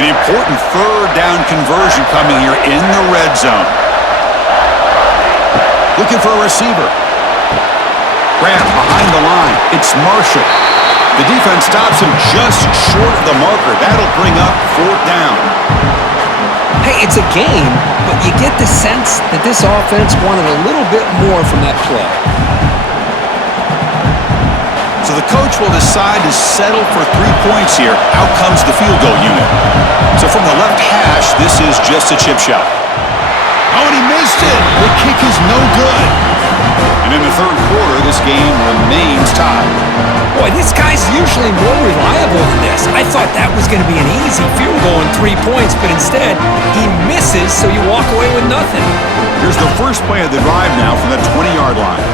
An important third down conversion coming here in the red zone. Looking for a receiver. Grab behind the line. It's Marshall. The defense stops him just short of the marker. That'll bring up 4th down. Hey, it's a game, but you get the sense that this offense wanted a little bit more from that play. So the coach will decide to settle for 3 points here. Out comes the field goal unit. So from the left hash, this is just a chip shot. Oh, and he missed it. The kick is no good. And in the third quarter, this game remains tied. Boy, this guy's usually more reliable than this. I thought that was going to be an easy field goal and 3 points, but instead, he misses, so you walk away with nothing. Here's the first play of the drive now from the 20-yard line.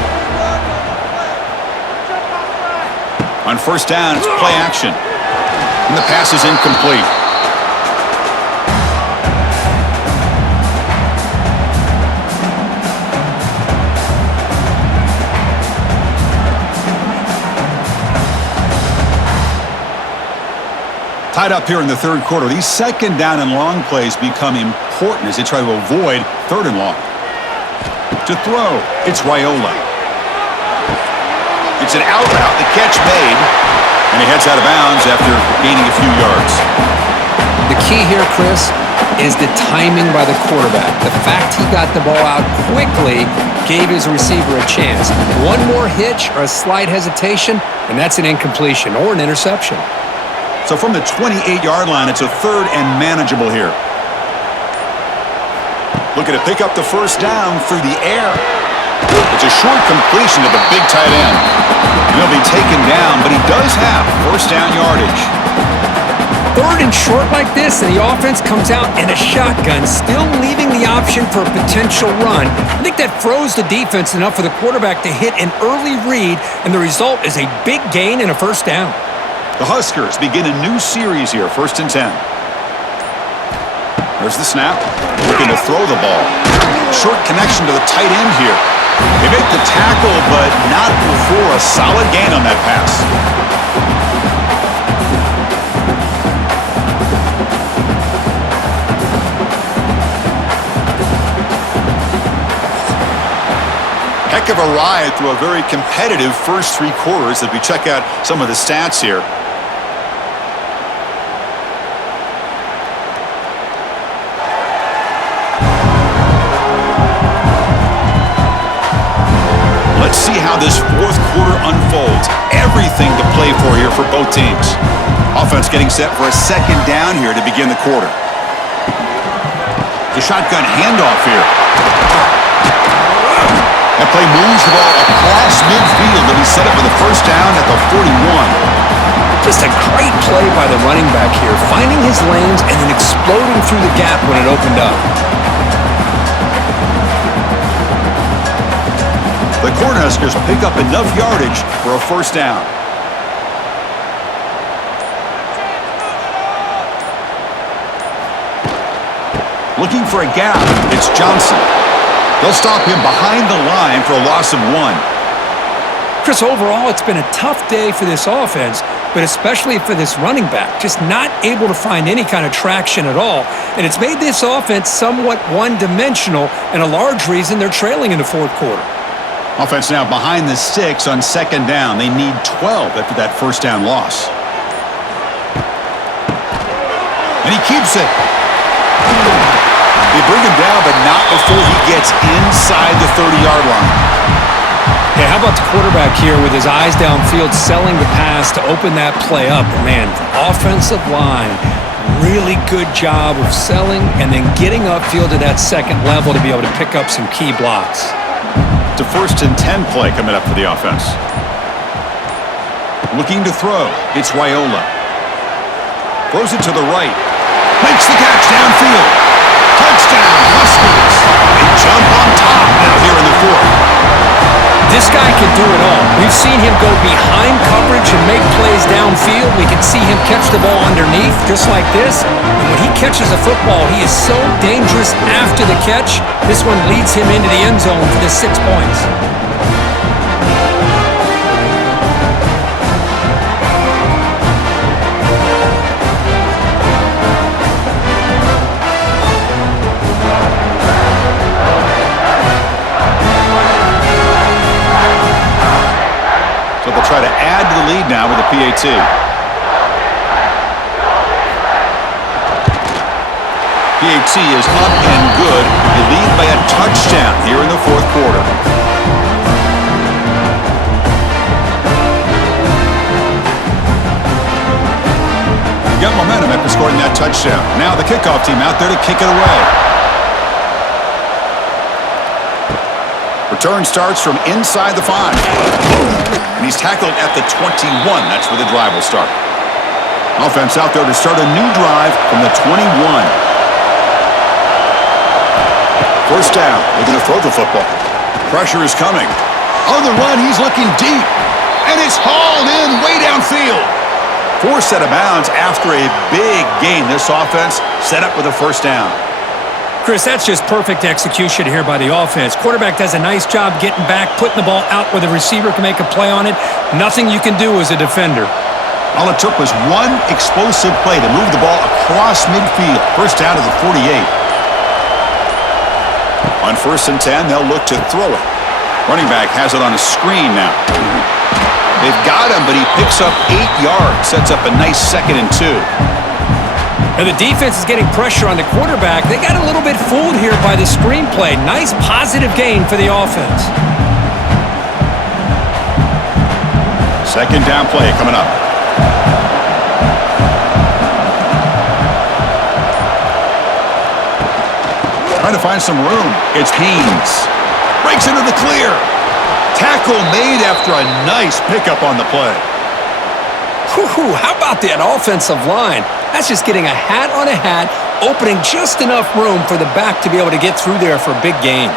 On first down, it's play action. And the pass is incomplete. Tied up here in the third quarter. These second down and long plays become important as they try to avoid third and long. To throw, it's Raiola. It's an out route, the catch made, and he heads out of bounds after gaining a few yards. The key here, Chris, is the timing by the quarterback. The fact he got the ball out quickly gave his receiver a chance. One more hitch or a slight hesitation, and that's an incompletion or an interception. So from the 28-yard line, it's a third and manageable here. Looking to pick up the first down through the air. It's a short completion to the big tight end. He'll be taken down, but he does have first down yardage. Third and short like this, and the offense comes out in a shotgun, still leaving the option for a potential run. I think that froze the defense enough for the quarterback to hit an early read, and the result is a big gain and a first down. The Huskers begin a new series here, 1st and 10. There's the snap. Looking to throw the ball. Short connection to the tight end here. They make the tackle, but not before a solid gain on that pass. Heck of a ride through a very competitive first three quarters as we check out some of the stats here. Let's see how this fourth quarter unfolds. Everything to play for here for both teams. Offense getting set for a second down here to begin the quarter. The shotgun handoff here. That play moves the ball across midfield to be set up with a first down at the 41. Just a great play by the running back here, finding his lanes and then exploding through the gap when it opened up. The Cornhuskers pick up enough yardage for a first down. Looking for a gap, it's Johnson. They'll stop him behind the line for a loss of 1. Chris, overall, it's been a tough day for this offense, but especially for this running back, just not able to find any kind of traction at all. And it's made this offense somewhat one-dimensional, and a large reason they're trailing in the fourth quarter. Offense now behind the 6 on second down. They need 12 after that first down loss. And he keeps it. They bring him down, but not before he gets inside the 30-yard line. Hey, how about the quarterback here with his eyes downfield, selling the pass to open that play up? Man, offensive line, really good job of selling and then getting upfield to that second level to be able to pick up some key blocks. To 1st and 10 play coming up for the offense. Looking to throw, it's Raiola. Throws it to the right. Makes the catch downfield. Touchdown, Huskers. They jump on top now here in the fourth. This guy can do it all. We've seen him go behind coverage and make plays downfield. We can see him catch the ball underneath, just like this. And when he catches a football, he is so dangerous after the catch. This one leads him into the end zone for the 6 points. So they'll try to add to the lead now with a PAT. PAT is up and good. They lead by a touchdown here in the fourth quarter. Got momentum after scoring that touchdown. Now the kickoff team out there to kick it away. Return starts from inside the 5. And he's tackled at the 21. That's where the drive will start. Offense out there to start a new drive from the 21. First down. They're going to throw the football. Pressure is coming. On the run, he's looking deep. And it's hauled in way downfield. Forced out of bounds after a big gain. This offense set up with a first down. Chris, that's just perfect execution here by the offense. Quarterback does a nice job getting back, putting the ball out where the receiver can make a play on it. Nothing you can do as a defender. All it took was one explosive play to move the ball across midfield. First down to the 48. On 1st and 10, they'll look to throw it. Running back has it on a screen now. They've got him, but he picks up 8 yards. Sets up a nice 2nd and 2. And the defense is getting pressure on the quarterback. They got a little bit fooled here by the screenplay. Nice positive gain for the offense. 2nd down play coming up. Trying to find some room. It's Haynes. Breaks into the clear. Tackle made after a nice pickup on the play. Whew, how about that offensive line? That's just getting a hat on a hat, opening just enough room for the back to be able to get through there for a big gain.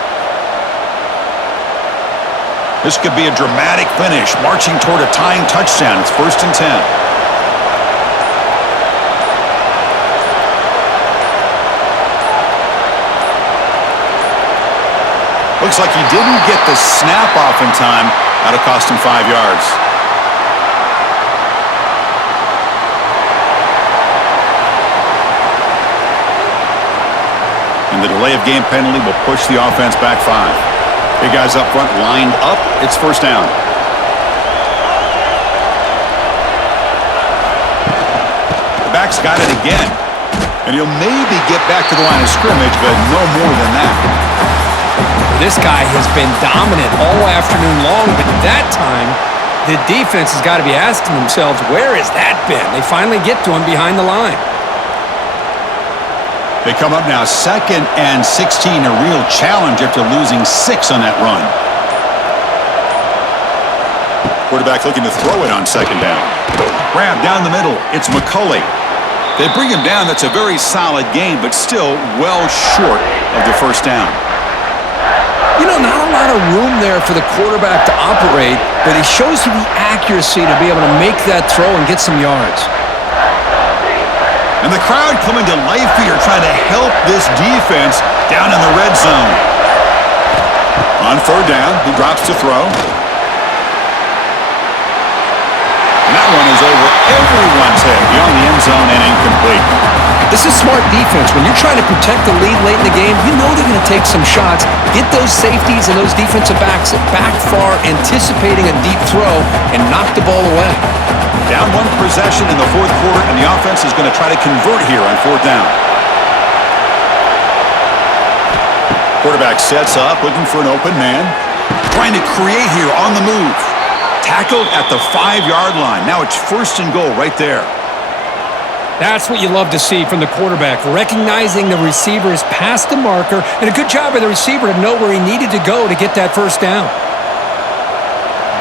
This could be a dramatic finish, marching toward a tying touchdown. It's 1st and 10. Looks like he didn't get the snap off in time. That'll cost him 5 yards. And the delay of game penalty will push the offense back 5. Big guys up front lined up. It's 1st down. The back's got it again. And he'll maybe get back to the line of scrimmage, but no more than that. This guy has been dominant all afternoon long, but that time, the defense has got to be asking themselves, where has that been? They finally get to him behind the line. They come up now 2nd and 16, a real challenge after losing 6 on that run. Quarterback looking to throw it on 2nd down. Grab down the middle. It's McCulley. They bring him down. That's a very solid game, but still well short of the 1st down. You know, not a lot of room there for the quarterback to operate, but he shows you the accuracy to be able to make that throw and get some yards. And the crowd coming to life here, trying to help this defense down in the red zone. On 3rd down, he drops to throw. And that one is over everyone's head, beyond the end zone and incomplete. This is smart defense. When you're trying to protect the lead late in the game, you know they're going to take some shots, get those safeties and those defensive backs back far, anticipating a deep throw, and knock the ball away. Down 1 possession in the 4th quarter, and the offense is going to try to convert here on 4th down. Quarterback sets up, looking for an open man. Trying to create here on the move. Tackled at the 5-yard line. Now it's 1st and goal right there. That's what you love to see from the quarterback, recognizing the receiver is past the marker, and a good job by the receiver to know where he needed to go to get that 1st down.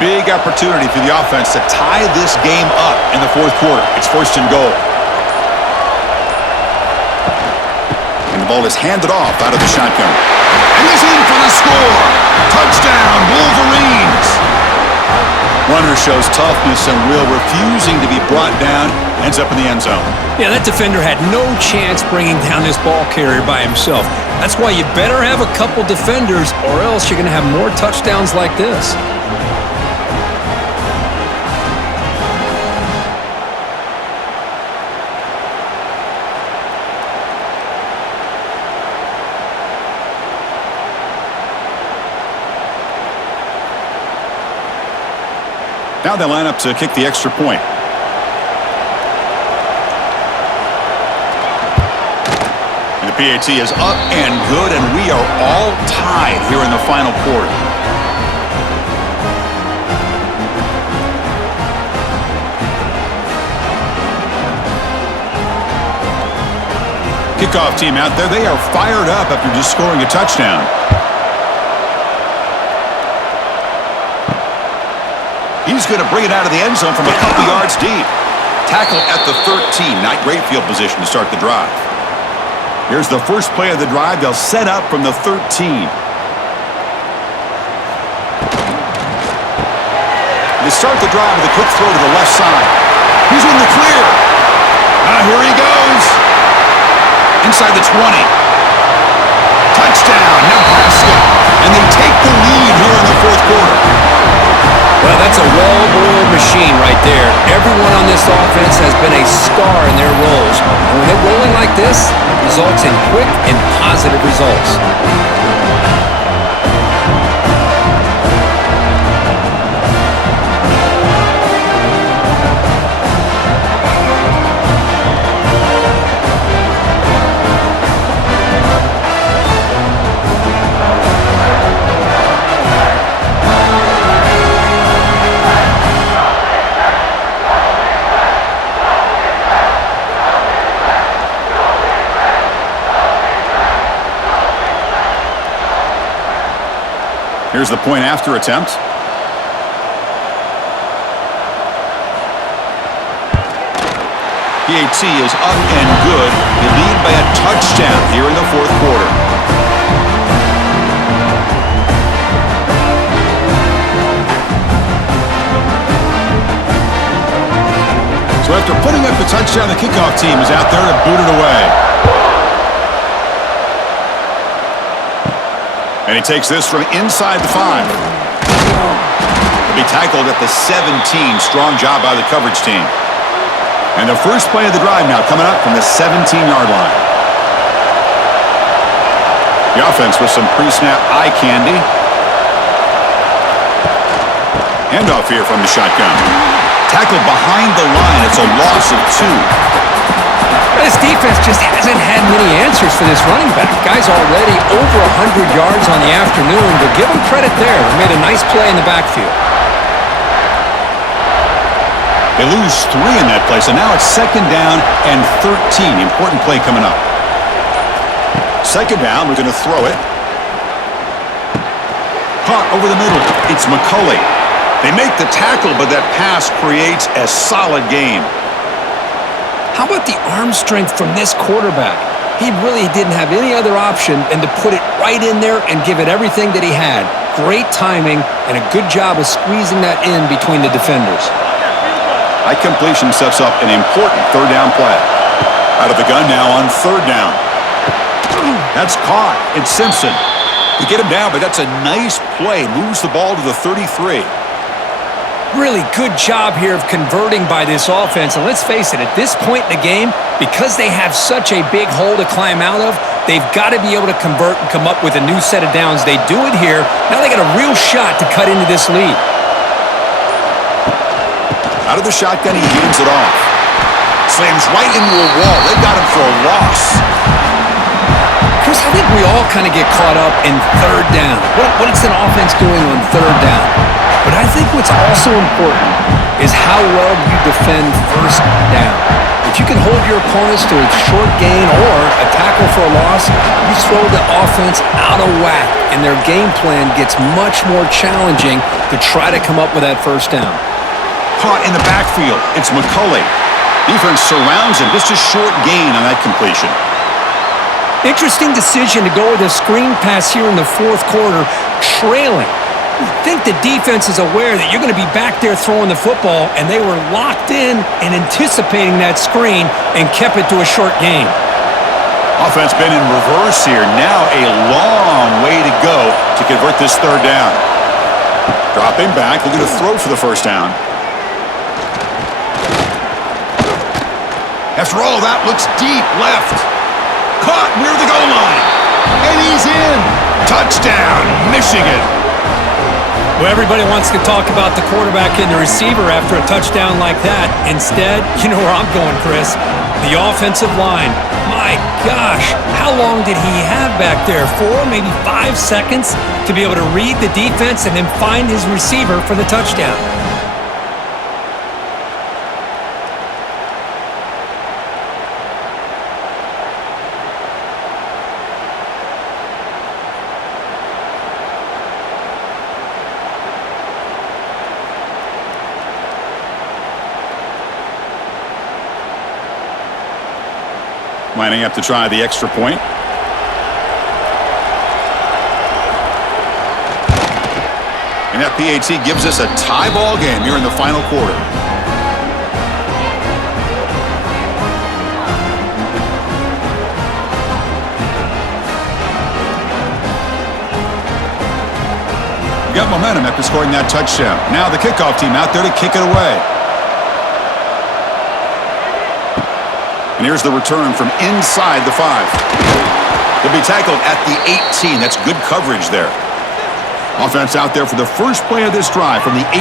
Big opportunity for the offense to tie this game up in the 4th quarter. It's 1st and goal. And the ball is handed off out of the shotgun. And he's in for the score. Touchdown, Wolverines. Runner shows toughness and will, refusing to be brought down. Ends up in the end zone. Yeah, that defender had no chance bringing down this ball carrier by himself. That's why you better have a couple defenders, or else you're going to have more touchdowns like this. Now they line up to kick the extra point. And the PAT is up and good, and we are all tied here in the final quarter. Kickoff team out there, they are fired up after just scoring a touchdown. He's going to bring it out of the end zone from a couple yards deep. Tackle at the 13. Not great field position to start the drive. Here's the first play of the drive. They'll set up from the 13. To start the drive with a quick throw to the left side. He's in the clear. Here he goes. Inside the 20. Touchdown, Nebraska. And they take the lead here in the fourth quarter. Well, that's a well-oiled machine right there. Everyone on this offense has been a star in their roles. And when they're rolling like this, it results in quick and positive results. Here's the point after attempt. PAT is up and good. They lead by a touchdown here in the fourth quarter. So after putting up the touchdown, the kickoff team is out there to boot it away. And he takes this from inside the 5. He'll be tackled at the 17. Strong job by the coverage team. And the first play of the drive now coming up from the 17-yard line. The offense with some pre-snap eye candy. Handoff here from the shotgun. Tackled behind the line. It's a loss of 2. This defense just hasn't had many answers for this running back. Guy's already over 100 yards on the afternoon, but give him credit there. He made a nice play in the backfield. They lose 3 in that play, so now it's 2nd down and 13. Important play coming up. 2nd down, we're going to throw it. Caught over the middle. It's McCulley. They make the tackle, but that pass creates a solid gain. How about the arm strength from this quarterback? He really didn't have any other option than to put it right in there and give it everything that he had. Great timing and a good job of squeezing that in between the defenders. High completion sets up an important 3rd down play. Out of the gun now on 3rd down. That's caught. It's Simpson. They get him down, but that's a nice play. Moves the ball to the 33. Really good job here of converting by this offense. And let's face it, at this point in the game, because they have such a big hole to climb out of, they've got to be able to convert and come up with a new set of downs. They do it here. Now they got a real shot to cut into this lead. Out of the shotgun, he hands it off. Slams right into a wall. They got him for a loss. Chris, I think we all kind of get caught up in 3rd down. What is an offense doing on 3rd down? But I think what's also important is how well you defend 1st down. If you can hold your opponents to a short gain or a tackle for a loss, you throw the offense out of whack, and their game plan gets much more challenging to try to come up with that 1st down. Caught in the backfield. It's McCulley. Defense surrounds him. Just a short gain on that completion. Interesting decision to go with a screen pass here in the fourth quarter, trailing. I think the defense is aware that you're going to be back there throwing the football, and they were locked in and anticipating that screen and kept it to a short gain. Offense been in reverse here. Now a long way to go to convert this 3rd down. Dropping back, looking to throw for the 1st down. After all that, looks deep left. Caught near the goal line. And he's in. Touchdown, Michigan. Well, everybody wants to talk about the quarterback and the receiver after a touchdown like that. Instead, you know where I'm going, Chris. The offensive line. My gosh, how long did he have back there? 4, maybe 5 seconds to be able to read the defense and then find his receiver for the touchdown. Lining up to try the extra point. And And that PAT gives us a tie ball game here in the final quarter. Got momentum after scoring that touchdown. Now the kickoff team out there to kick it away. And here's the return from inside the 5. They'll be tackled at the 18. That's good coverage there. Offense out there for the first play of this drive from the 18.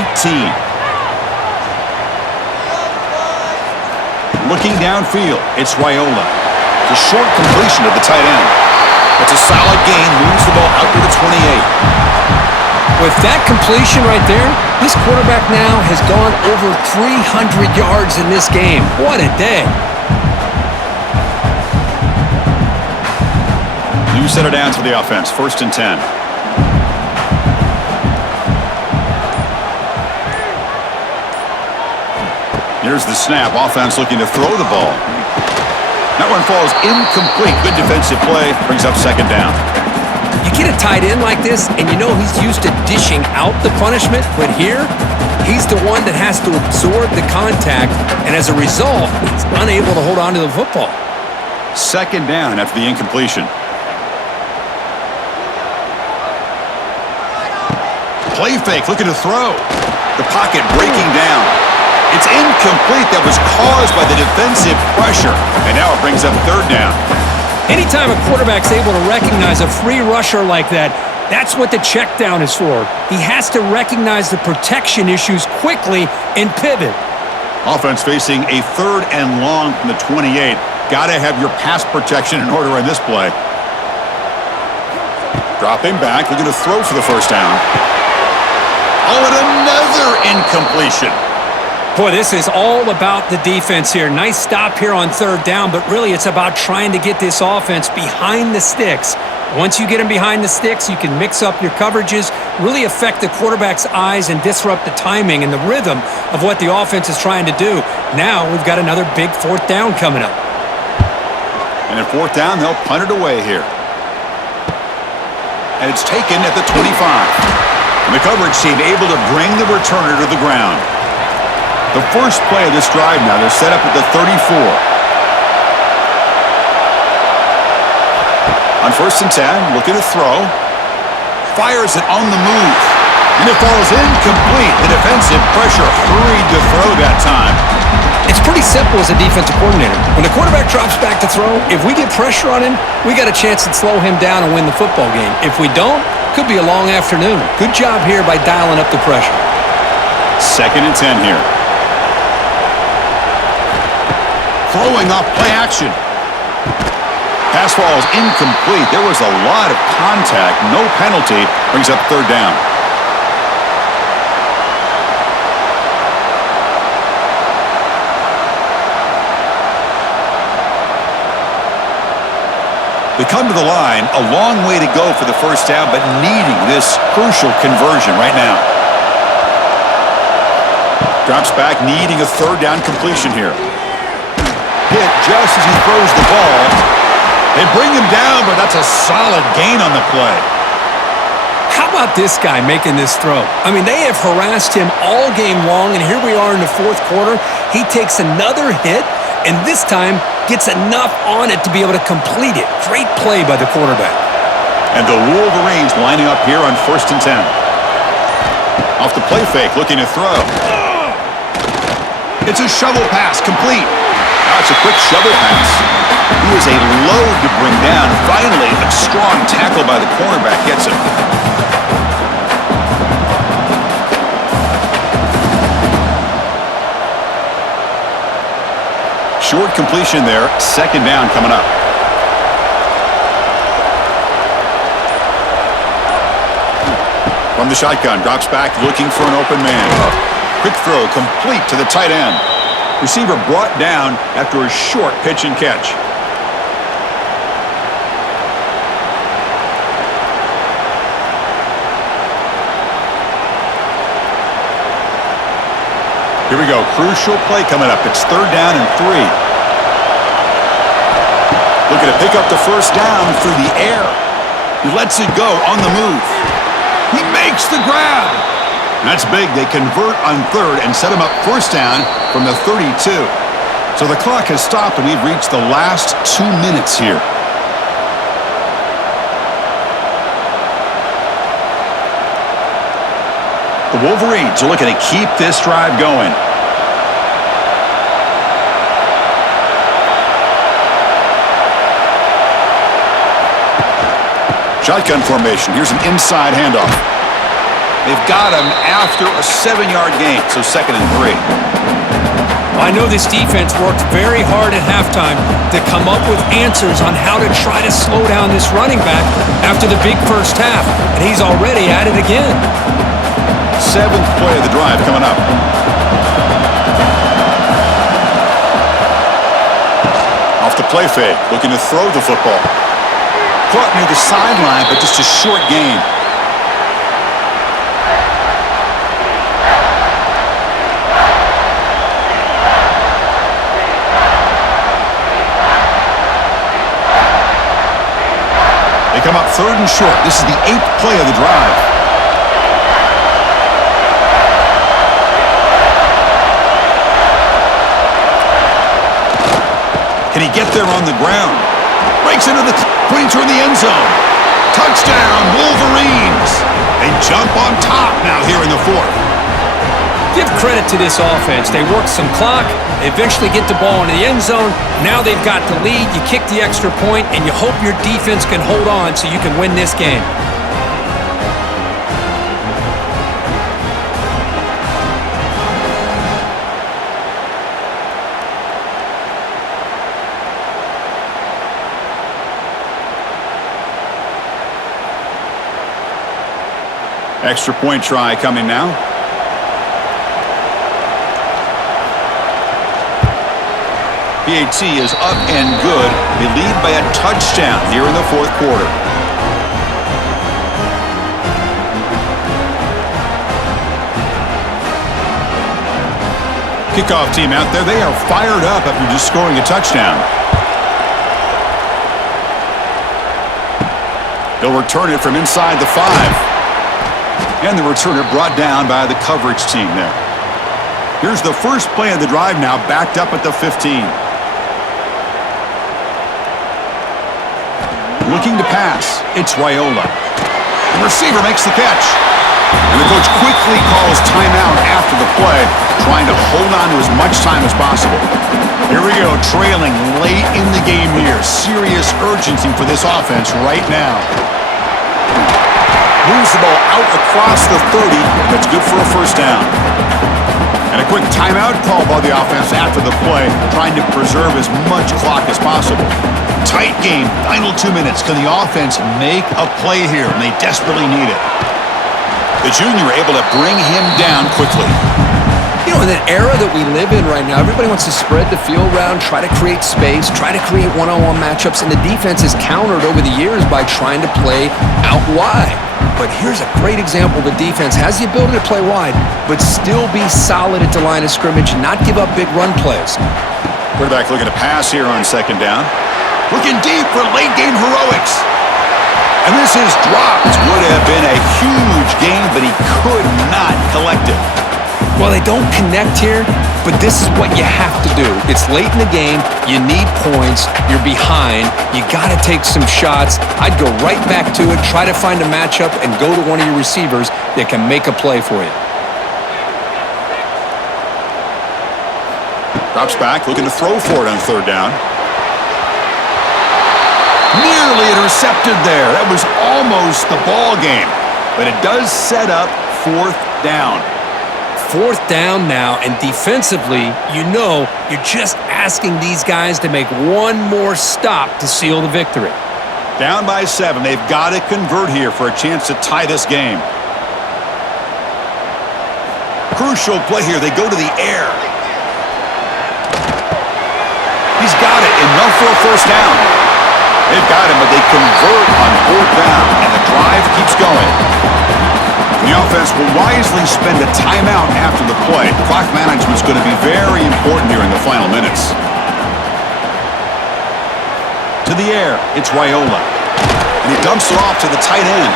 Looking downfield, it's Raiola. The short completion of the tight end. It's a solid gain, moves the ball out to the 28. With that completion right there, this quarterback now has gone over 300 yards in this game. What a day. New set of downs for the offense, 1st and 10. Here's the snap. Offense looking to throw the ball. That one falls incomplete. Good defensive play. Brings up 2nd down. You get a tight end like this, and you know he's used to dishing out the punishment, but here, he's the one that has to absorb the contact, and as a result, he's unable to hold on to the football. 2nd down after the incompletion. Play fake, looking to throw. The pocket breaking down. It's incomplete. That was caused by the defensive pressure, and now it brings up 3rd down. Anytime a quarterback's able to recognize a free rusher like that, that's what the check down is for. He has to recognize the protection issues quickly and pivot. Offense facing a 3rd and long from the 28. Got to have your pass protection in order on this play. Dropping back, looking to throw for the 1st down. Oh, and another incompletion. Boy, this is all about the defense here. Nice stop here on 3rd down, but really it's about trying to get this offense behind the sticks. Once you get them behind the sticks, you can mix up your coverages, really affect the quarterback's eyes and disrupt the timing and the rhythm of what the offense is trying to do. Now we've got another big 4th down coming up. And at 4th down, they'll punt it away here. And it's taken at the 25. And the coverage team able to bring the returner to the ground. The first play of this drive now, they're set up at the 34. On 1st and 10, looking to throw. Fires it on the move. And it falls incomplete. The defensive pressure hurried to throw that time. It's pretty simple as a defensive coordinator. When the quarterback drops back to throw, if we get pressure on him, we got a chance to slow him down and win the football game. If we don't, could be a long afternoon. Good job here by dialing up the pressure. 2nd and 10 here. Throwing off play action. Pass falls incomplete. There was a lot of contact. No penalty. Brings up 3rd down. They come to the line. A long way to go for the 1st down, but needing this crucial conversion right now. Drops back, needing a 3rd down completion here. Hit just as he throws the ball. They bring him down, but that's a solid gain on the play. How about this guy making this throw? I mean, they have harassed him all game long, and here we are in the 4th quarter. He takes another hit, and this time gets enough on it to be able to complete it. Great play by the quarterback. And the Wolverines lining up here on 1st and 10. Off the play fake, looking to throw. It's a shovel pass, complete. That's a quick shovel pass. He was a load to bring down. Finally, a strong tackle by the cornerback gets him. Short completion there. 2nd down coming up. From the shotgun, drops back, looking for an open man. Quick throw, complete to the tight end. Receiver brought down after a short pitch and catch. Here we go. Crucial play coming up. It's 3rd down and 3. Looking to pick up the 1st down through the air. He lets it go on the move. He makes the grab. That's big. They convert on third and set them up first down from the 32. So the clock has stopped, and we've reached the last 2 minutes here. The Wolverines are looking to keep this drive going. Shotgun formation. Here's an inside handoff. They've got him after a 7-yard gain, so 2nd and 3. I know this defense worked very hard at halftime to come up with answers on how to try to slow down this running back after the big first half, and he's already at it again. 7th play of the drive coming up. Off the play fake, looking to throw the football. Caught near the sideline, but just a short gain. They come up 3rd and short. This is the 8th play of the drive. Can he get there on the ground? Breaks into the points toward the end zone. Touchdown, Wolverines. They jump on top now here in the 4th. Give credit to this offense. They work some clock. They eventually get the ball into the end zone. Now they've got the lead. You kick the extra point, and you hope your defense can hold on so you can win this game. Extra point try coming now. PAT is up and good. They lead by a touchdown here in the 4th quarter. Kickoff team out there. They are fired up after just scoring a touchdown. They'll return it from inside the 5. And the returner brought down by the coverage team there. Here's the first play of the drive now, backed up at the 15. Looking to pass. It's Raiola. The receiver makes the catch. And the coach quickly calls timeout after the play, trying to hold on to as much time as possible. Here we go, trailing late in the game here. Serious urgency for this offense right now. Moves the ball out across the 30. That's good for a first down. And a quick timeout call by the offense after the play, trying to preserve as much clock as possible. Tight game, final 2 minutes. Can the offense make a play here? And they desperately need it. The junior able to bring him down quickly. You know, in that era that we live in right now, everybody wants to spread the field around, try to create space, try to create one-on-one matchups, and the defense has countered over the years by trying to play out wide. But here's a great example. The defense has the ability to play wide, but still be solid at the line of scrimmage and not give up big run plays. Quarterback looking to pass here on 2nd down. Looking deep for late-game heroics. And this is dropped. Would have been a huge gain, but he could not collect it. Well, they don't connect here, but this is what you have to do. It's late in the game. You need points. You're behind. You got to take some shots. I'd go right back to it, try to find a matchup, and go to one of your receivers that can make a play for you. Drops back, looking to throw for it on 3rd down. Nearly intercepted there. That was almost the ball game, but it does set up 4th down. 4th down now, and defensively, you know you're just asking these guys to make one more stop to seal the victory. Down by 7. They've got to convert here for a chance to tie this game. Crucial play here. They go to the air. He's got it. Enough for a first down. They've got him, but they convert on 4th down, and the drive keeps going. The offense will wisely spend a timeout after the play. Clock management is going to be very important here in the final minutes. To the air, it's Raiola. And he dumps it off to the tight end.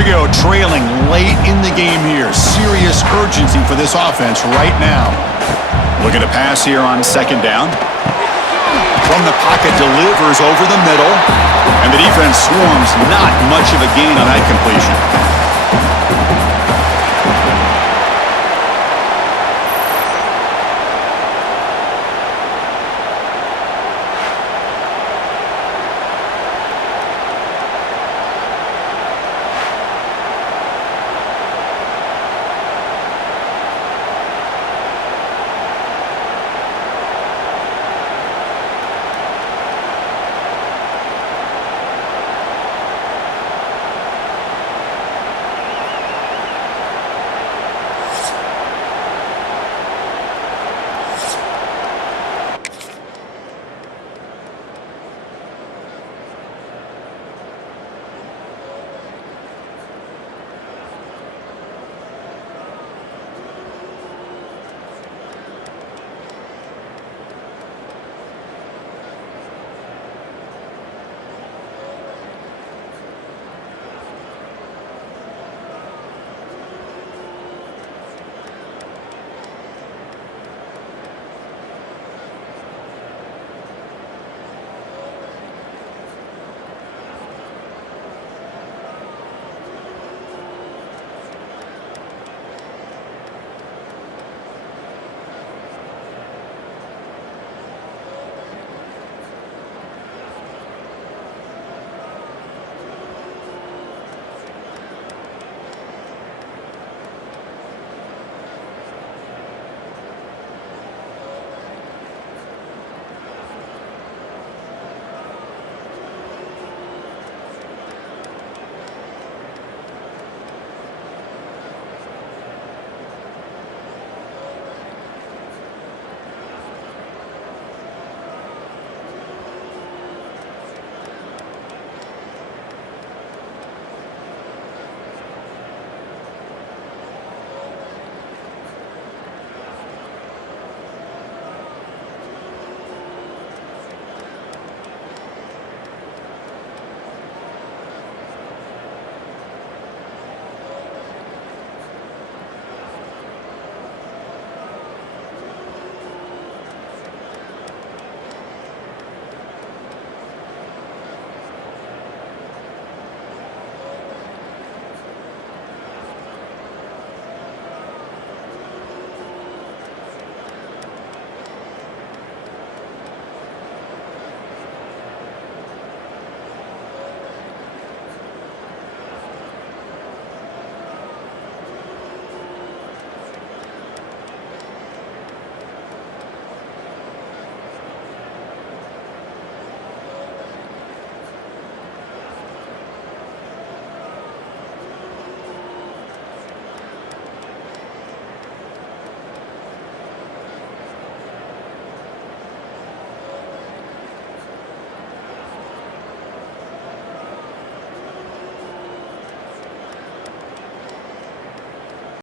we go, trailing late in the game here. Serious urgency for this offense right now. Looking to pass here on second down. From the pocket, delivers over the middle. And the defense swarms. Not much of a gain on that completion.